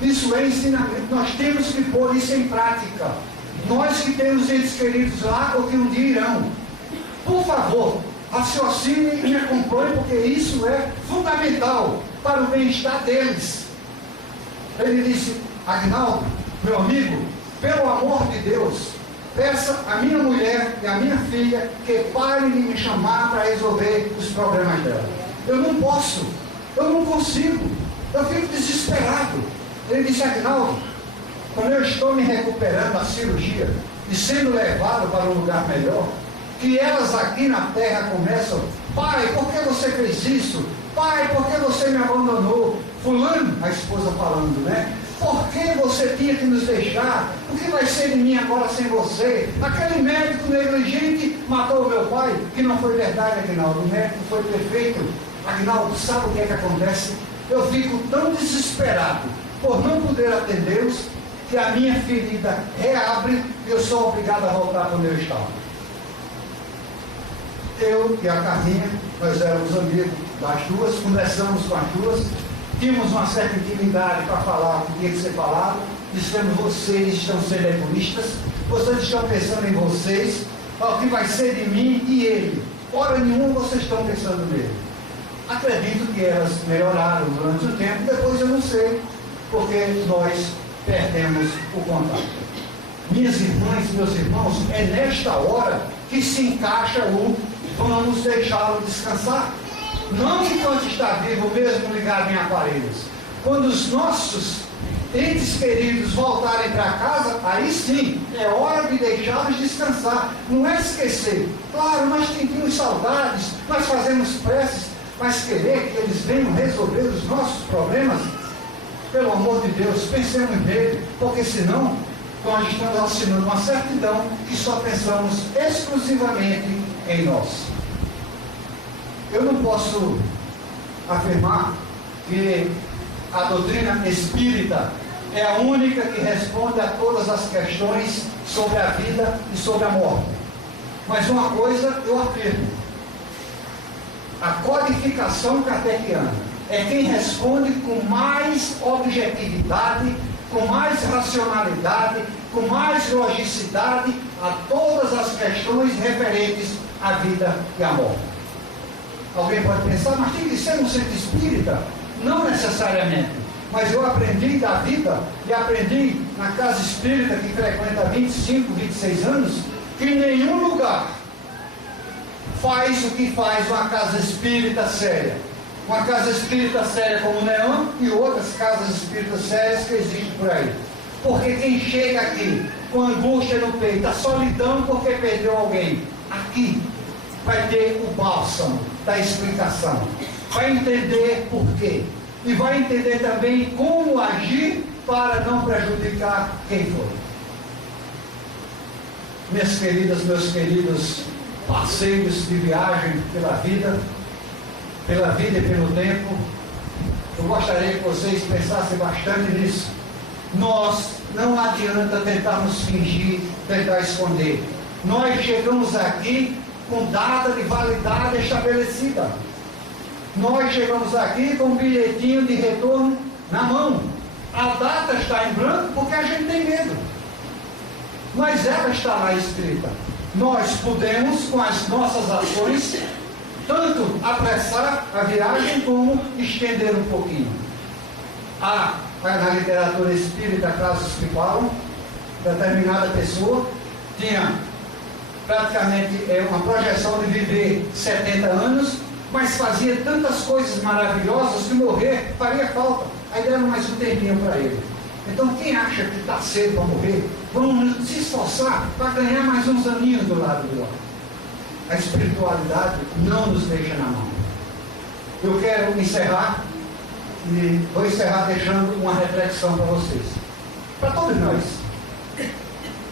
Isso é ensinamento. Nós temos que pôr isso em prática. Nós que temos entes queridos lá ou que um dia irão. Por favor, raciocine e me acompanhe, porque isso é fundamental para o bem-estar deles. Ele disse: Agnaldo, meu amigo, pelo amor de Deus, peça à minha mulher e à minha filha que parem de me chamar para resolver os problemas dela. Eu não posso, eu não consigo, eu fico desesperado. Ele disse: Agnaldo, quando eu estou me recuperando da cirurgia e sendo levado para um lugar melhor, que elas aqui na terra começam: pai, por que você fez isso? Pai, por que você me abandonou? Fulano, a esposa falando, né? Por que você tinha que nos deixar? O que vai ser de mim agora sem você? Aquele médico negligente matou o meu pai, que não foi verdade, Agnaldo. O médico foi perfeito. Agnaldo, sabe o que é que acontece? Eu fico tão desesperado por não poder atendê-los, que a minha ferida reabre e eu sou obrigado a voltar para o meu estado. Eu e a Carlinha, nós éramos amigos das duas, conversamos com as duas, tínhamos uma certa intimidade para falar o que tinha que ser falado. Dissemos: vocês estão sendo egoístas, vocês estão pensando em vocês, o que vai ser de mim e ele. Hora nenhuma vocês estão pensando nele. Acredito que elas melhoraram durante o tempo, depois eu não sei, porque nós perdemos o contato. Minhas irmãs, meus irmãos, é nesta hora que se encaixa o vamos deixá-lo descansar. Não enquanto está vivo, mesmo ligado em aparelhos. Quando os nossos entes queridos voltarem para casa, aí sim, é hora de deixá-los descansar. Não é esquecer. Claro, nós sentimos saudades, nós fazemos preces, mas querer que eles venham resolver os nossos problemas, pelo amor de Deus, pensemos nele, porque senão nós estamos assinando uma certidão que só pensamos exclusivamente em nós. Eu não posso afirmar que a doutrina espírita é a única que responde a todas as questões sobre a vida e sobre a morte. Mas uma coisa eu afirmo: a codificação kardeciana é quem responde com mais objetividade, com mais racionalidade, com mais logicidade a todas as questões referentes à vida e à morte. Alguém pode pensar: mas tem que ser um centro espírita? Não necessariamente. Mas eu aprendi da vida e aprendi na casa espírita que frequenta há 25, 26 anos, que nenhum lugar faz o que faz uma casa espírita séria. Uma casa espírita séria como o Neon e outras casas espíritas sérias que existem por aí. Porque quem chega aqui com angústia no peito, a solidão porque perdeu alguém, aqui vai ter o bálsamo da explicação. Vai entender por quê. E vai entender também como agir para não prejudicar quem foi. Minhas queridas, meus queridos parceiros de viagem pela vida e pelo tempo, eu gostaria que vocês pensassem bastante nisso. Nós não adianta tentarmos fingir, tentar esconder. Nós chegamos aqui com data de validade estabelecida. Nós chegamos aqui com um bilhetinho de retorno na mão. A data está em branco porque a gente tem medo. Mas ela está lá escrita. Nós podemos, com as nossas ações, tanto apressar a viagem como estender um pouquinho. Há na literatura espírita casos que falam, determinada pessoa tinha praticamente uma projeção de viver 70 anos, mas fazia tantas coisas maravilhosas que morrer faria falta. Aí deram mais um tempinho para ele. Então quem acha que está cedo para morrer, vamos se esforçar para ganhar mais uns aninhos do lado de lá. A espiritualidade não nos deixa na mão. Eu quero encerrar, e vou encerrar deixando uma reflexão para vocês. Para todos nós.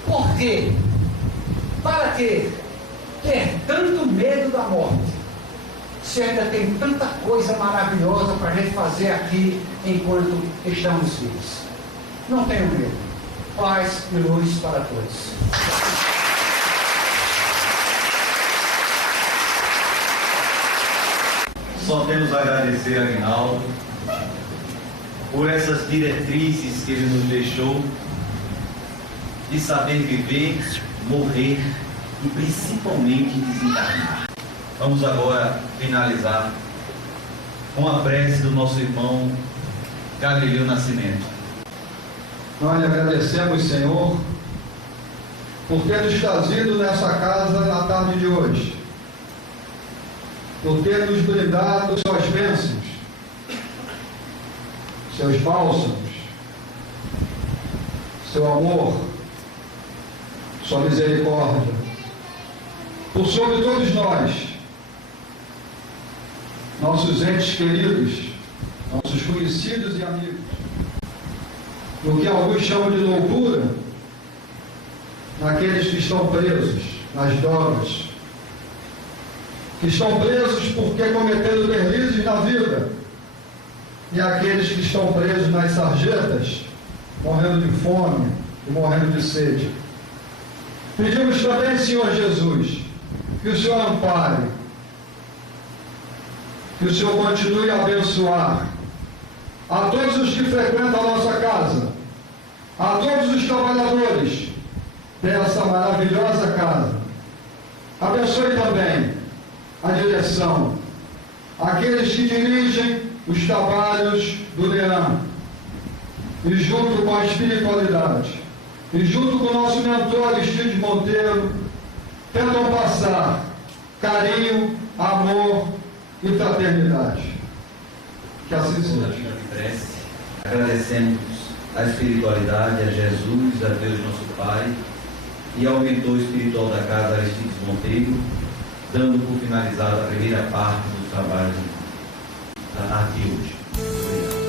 Por quê? Para que ter tanto medo da morte, se ainda tem tanta coisa maravilhosa para a gente fazer aqui enquanto estamos vivos? Não tenham medo. Paz e luz para todos. Só temos a agradecer a Aguinaldo por essas diretrizes que ele nos deixou de saber viver, morrer e principalmente desencarnar. Vamos agora finalizar com a prece do nosso irmão Galileu Nascimento. Nós lhe agradecemos, Senhor, por ter nos trazido nessa casa na tarde de hoje, por ter nos brindado suas bênçãos, seus bálsamos, seu amor, sua misericórdia, por sobre todos nós, nossos entes queridos, nossos conhecidos e amigos, no que alguns chamam de loucura, naqueles que estão presos nas drogas, que estão presos porque cometeram deslizes na vida, e aqueles que estão presos nas sarjetas, morrendo de fome e morrendo de sede. Pedimos também, Senhor Jesus, que o Senhor ampare, que o Senhor continue a abençoar a todos os que frequentam a nossa casa, a todos os trabalhadores dessa maravilhosa casa. Abençoe também a direção, aqueles que dirigem os trabalhos do Leão, e junto com a espiritualidade, e junto com o nosso mentor Aristides Monteiro, tentam passar carinho, amor e fraternidade. Que assim seja. Agradecemos a espiritualidade, a Jesus, a Deus nosso Pai, e ao mentor espiritual da casa, Aristides Monteiro, dando por finalizada a primeira parte do trabalho da tarde de hoje. Obrigado.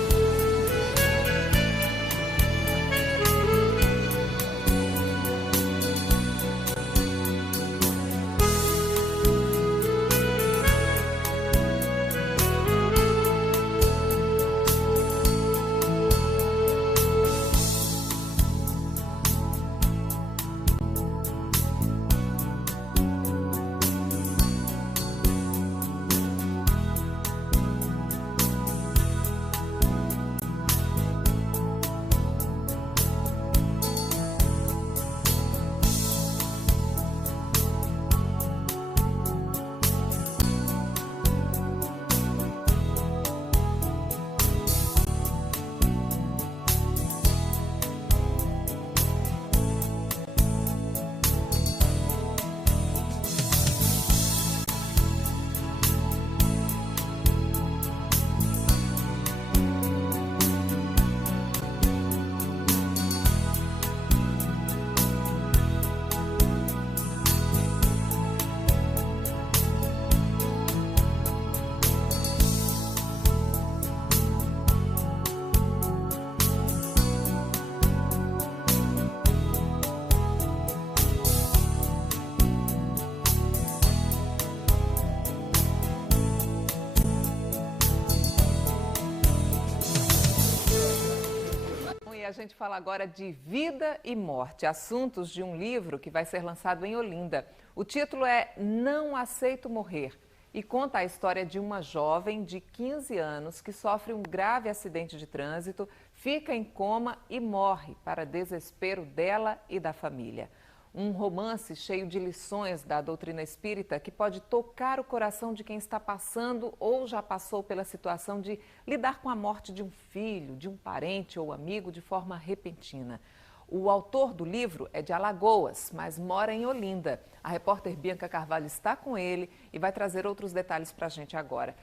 A gente fala agora de vida e morte, assuntos de um livro que vai ser lançado em Olinda. O título é Não Aceito Morrer. e conta a história de uma jovem de 15 anos que sofre um grave acidente de trânsito, fica em coma e morre, para desespero dela e da família. Um romance cheio de lições da doutrina espírita que pode tocar o coração de quem está passando ou já passou pela situação de lidar com a morte de um filho, de um parente ou amigo de forma repentina. O autor do livro é de Alagoas, mas mora em Olinda. A repórter Bianca Carvalho está com ele e vai trazer outros detalhes para a gente agora.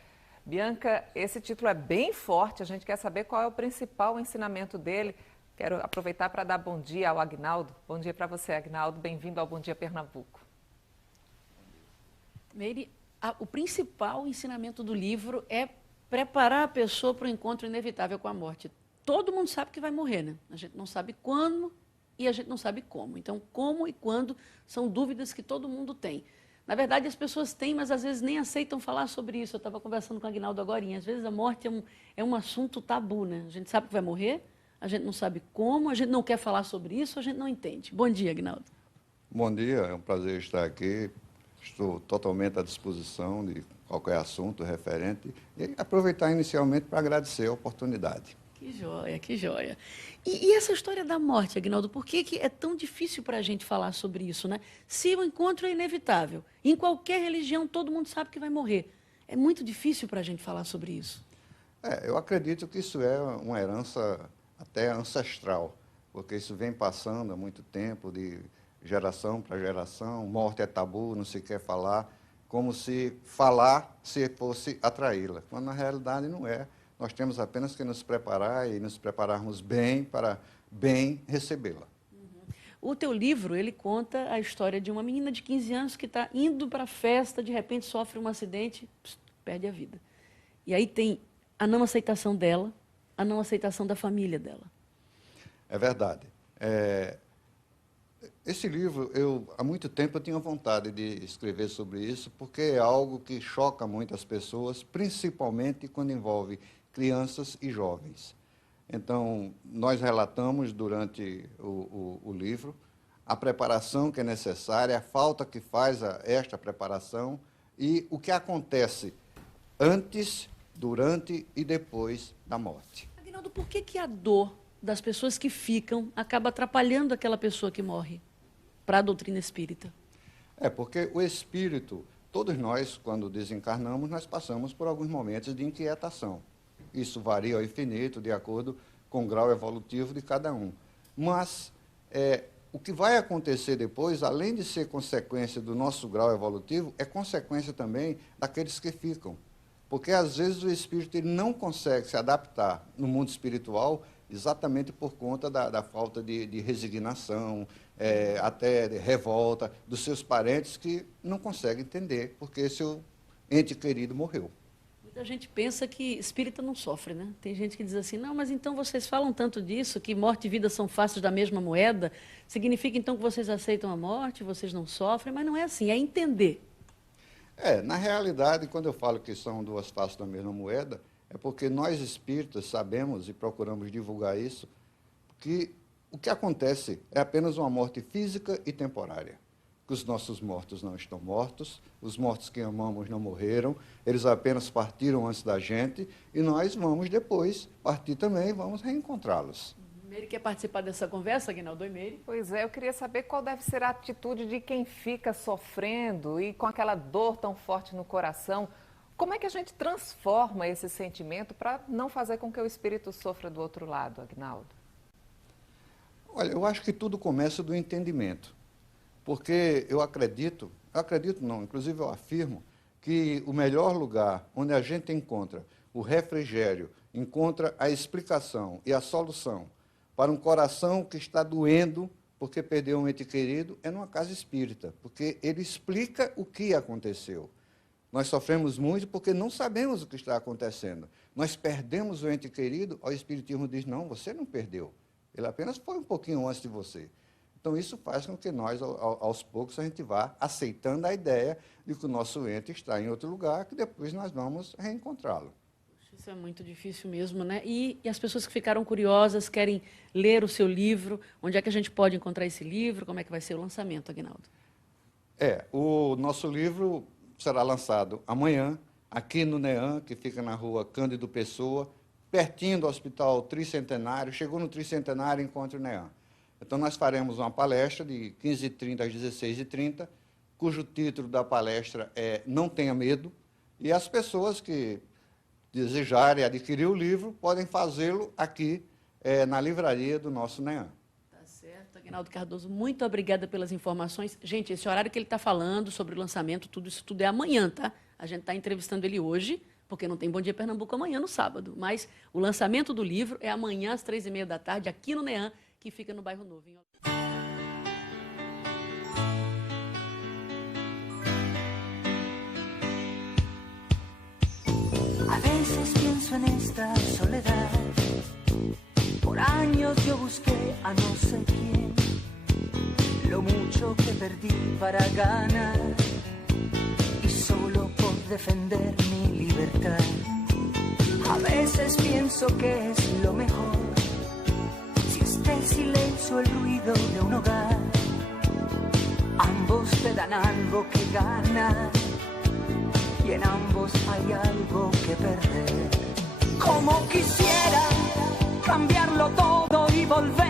Bianca, esse título é bem forte, a gente quer saber qual é o principal ensinamento dele. Quero aproveitar para dar bom dia ao Agnaldo. Bom dia para você, Agnaldo. Bem-vindo ao Bom Dia Pernambuco. Meire, o principal ensinamento do livro é preparar a pessoa para o encontro inevitável com a morte. Todo mundo sabe que vai morrer, né? A gente não sabe quando e a gente não sabe como. Então, como e quando são dúvidas que todo mundo tem. Na verdade, as pessoas têm, mas às vezes nem aceitam falar sobre isso. Eu estava conversando com o Agnaldo agora. Às vezes a morte é um assunto tabu, né? A gente sabe que vai morrer, a gente não sabe como, a gente não quer falar sobre isso, a gente não entende. Bom dia, Agnaldo. Bom dia, é um prazer estar aqui. Estou totalmente à disposição de qualquer assunto referente e aproveitar inicialmente para agradecer a oportunidade. Que joia, que joia. E essa história da morte, Agnaldo, por que é tão difícil para a gente falar sobre isso, né? Se o encontro é inevitável, em qualquer religião todo mundo sabe que vai morrer. É muito difícil para a gente falar sobre isso. Eu acredito que isso é uma herança até ancestral, porque isso vem passando há muito tempo, de geração para geração. Morte é tabu, não se quer falar, como se falar se fosse atraí-la, quando na realidade não é. Nós temos apenas que nos preparar e nos prepararmos bem para bem recebê-la. O teu livro, ele conta a história de uma menina de 15 anos que está indo para a festa, de repente sofre um acidente, perde a vida. E aí tem a não aceitação dela, a não aceitação da família dela. É verdade. Esse livro, há muito tempo eu tinha vontade de escrever sobre isso, porque é algo que choca muito as pessoas, principalmente quando envolve crianças e jovens. Então, nós relatamos durante o livro a preparação que é necessária, a falta que faz esta preparação e o que acontece antes, durante e depois da morte. Agnaldo, por que a dor das pessoas que ficam acaba atrapalhando aquela pessoa que morre para a doutrina espírita? Porque o espírito, todos nós, quando desencarnamos, nós passamos por alguns momentos de inquietação. Isso varia ao infinito, de acordo com o grau evolutivo de cada um. Mas o que vai acontecer depois, além de ser consequência do nosso grau evolutivo, é consequência também daqueles que ficam. Porque, às vezes, o espírito ele não consegue se adaptar no mundo espiritual exatamente por conta da falta de resignação, até de revolta dos seus parentes que não conseguem entender porque seu ente querido morreu. Muita gente pensa que espírita não sofre, né? Tem gente que diz assim, não, mas então vocês falam tanto disso, que morte e vida são faces da mesma moeda, significa então que vocês aceitam a morte, vocês não sofrem, mas não é assim, é entender. Na realidade, quando eu falo que são duas faces da mesma moeda, é porque nós espíritas sabemos e procuramos divulgar isso, que o que acontece é apenas uma morte física e temporária. Que os nossos mortos não estão mortos, os mortos que amamos não morreram, eles apenas partiram antes da gente e nós vamos depois partir também e vamos reencontrá-los. Meire quer participar dessa conversa, Agnaldo? Oi, Meire. Pois é, eu queria saber qual deve ser a atitude de quem fica sofrendo e com aquela dor tão forte no coração. Como é que a gente transforma esse sentimento para não fazer com que o espírito sofra do outro lado, Agnaldo? Olha, eu acho que tudo começa do entendimento. Porque eu acredito não, inclusive eu afirmo, que o melhor lugar onde a gente encontra o refrigério, encontra a explicação e a solução para um coração que está doendo porque perdeu um ente querido é numa casa espírita, porque ele explica o que aconteceu. Nós sofremos muito porque não sabemos o que está acontecendo. Nós perdemos o ente querido, o Espiritismo diz, não, você não perdeu. Ele apenas foi um pouquinho antes de você. Então, isso faz com que nós, aos poucos, a gente vá aceitando a ideia de que o nosso ente está em outro lugar, que depois nós vamos reencontrá-lo. Isso é muito difícil mesmo, né? E as pessoas que ficaram curiosas, querem ler o seu livro, onde é que a gente pode encontrar esse livro? Como é que vai ser o lançamento, Agnaldo? O nosso livro será lançado amanhã, aqui no NEAM, que fica na rua Cândido Pessoa, pertinho do Hospital Tricentenário. Chegou no Tricentenário, encontre o NEAM. Então, nós faremos uma palestra de 15h30 às 16h30, cujo título da palestra é Não Tenha Medo, e as pessoas que desejarem adquirir o livro podem fazê-lo aqui na livraria do nosso NEAM. Tá certo. Aguinaldo Cardoso, muito obrigada pelas informações. Gente, esse horário que ele está falando sobre o lançamento, isso tudo é amanhã, tá? A gente está entrevistando ele hoje, porque não tem Bom Dia Pernambuco amanhã, no sábado. Mas o lançamento do livro é amanhã, às 3h30 da tarde, aqui no NEAM, que fica no Bairro Novo. A veces pienso en esta soledad. Por años yo busqué a no sé quién. Lo mucho que perdí para ganar. Y solo por defender mi libertad. A veces pienso que es lo mejor. Si está el silencio, el ruido de un hogar. Ambos te dan algo que ganar. Y en ambos hay algo que perder. Como quisiera cambiarlo todo y volver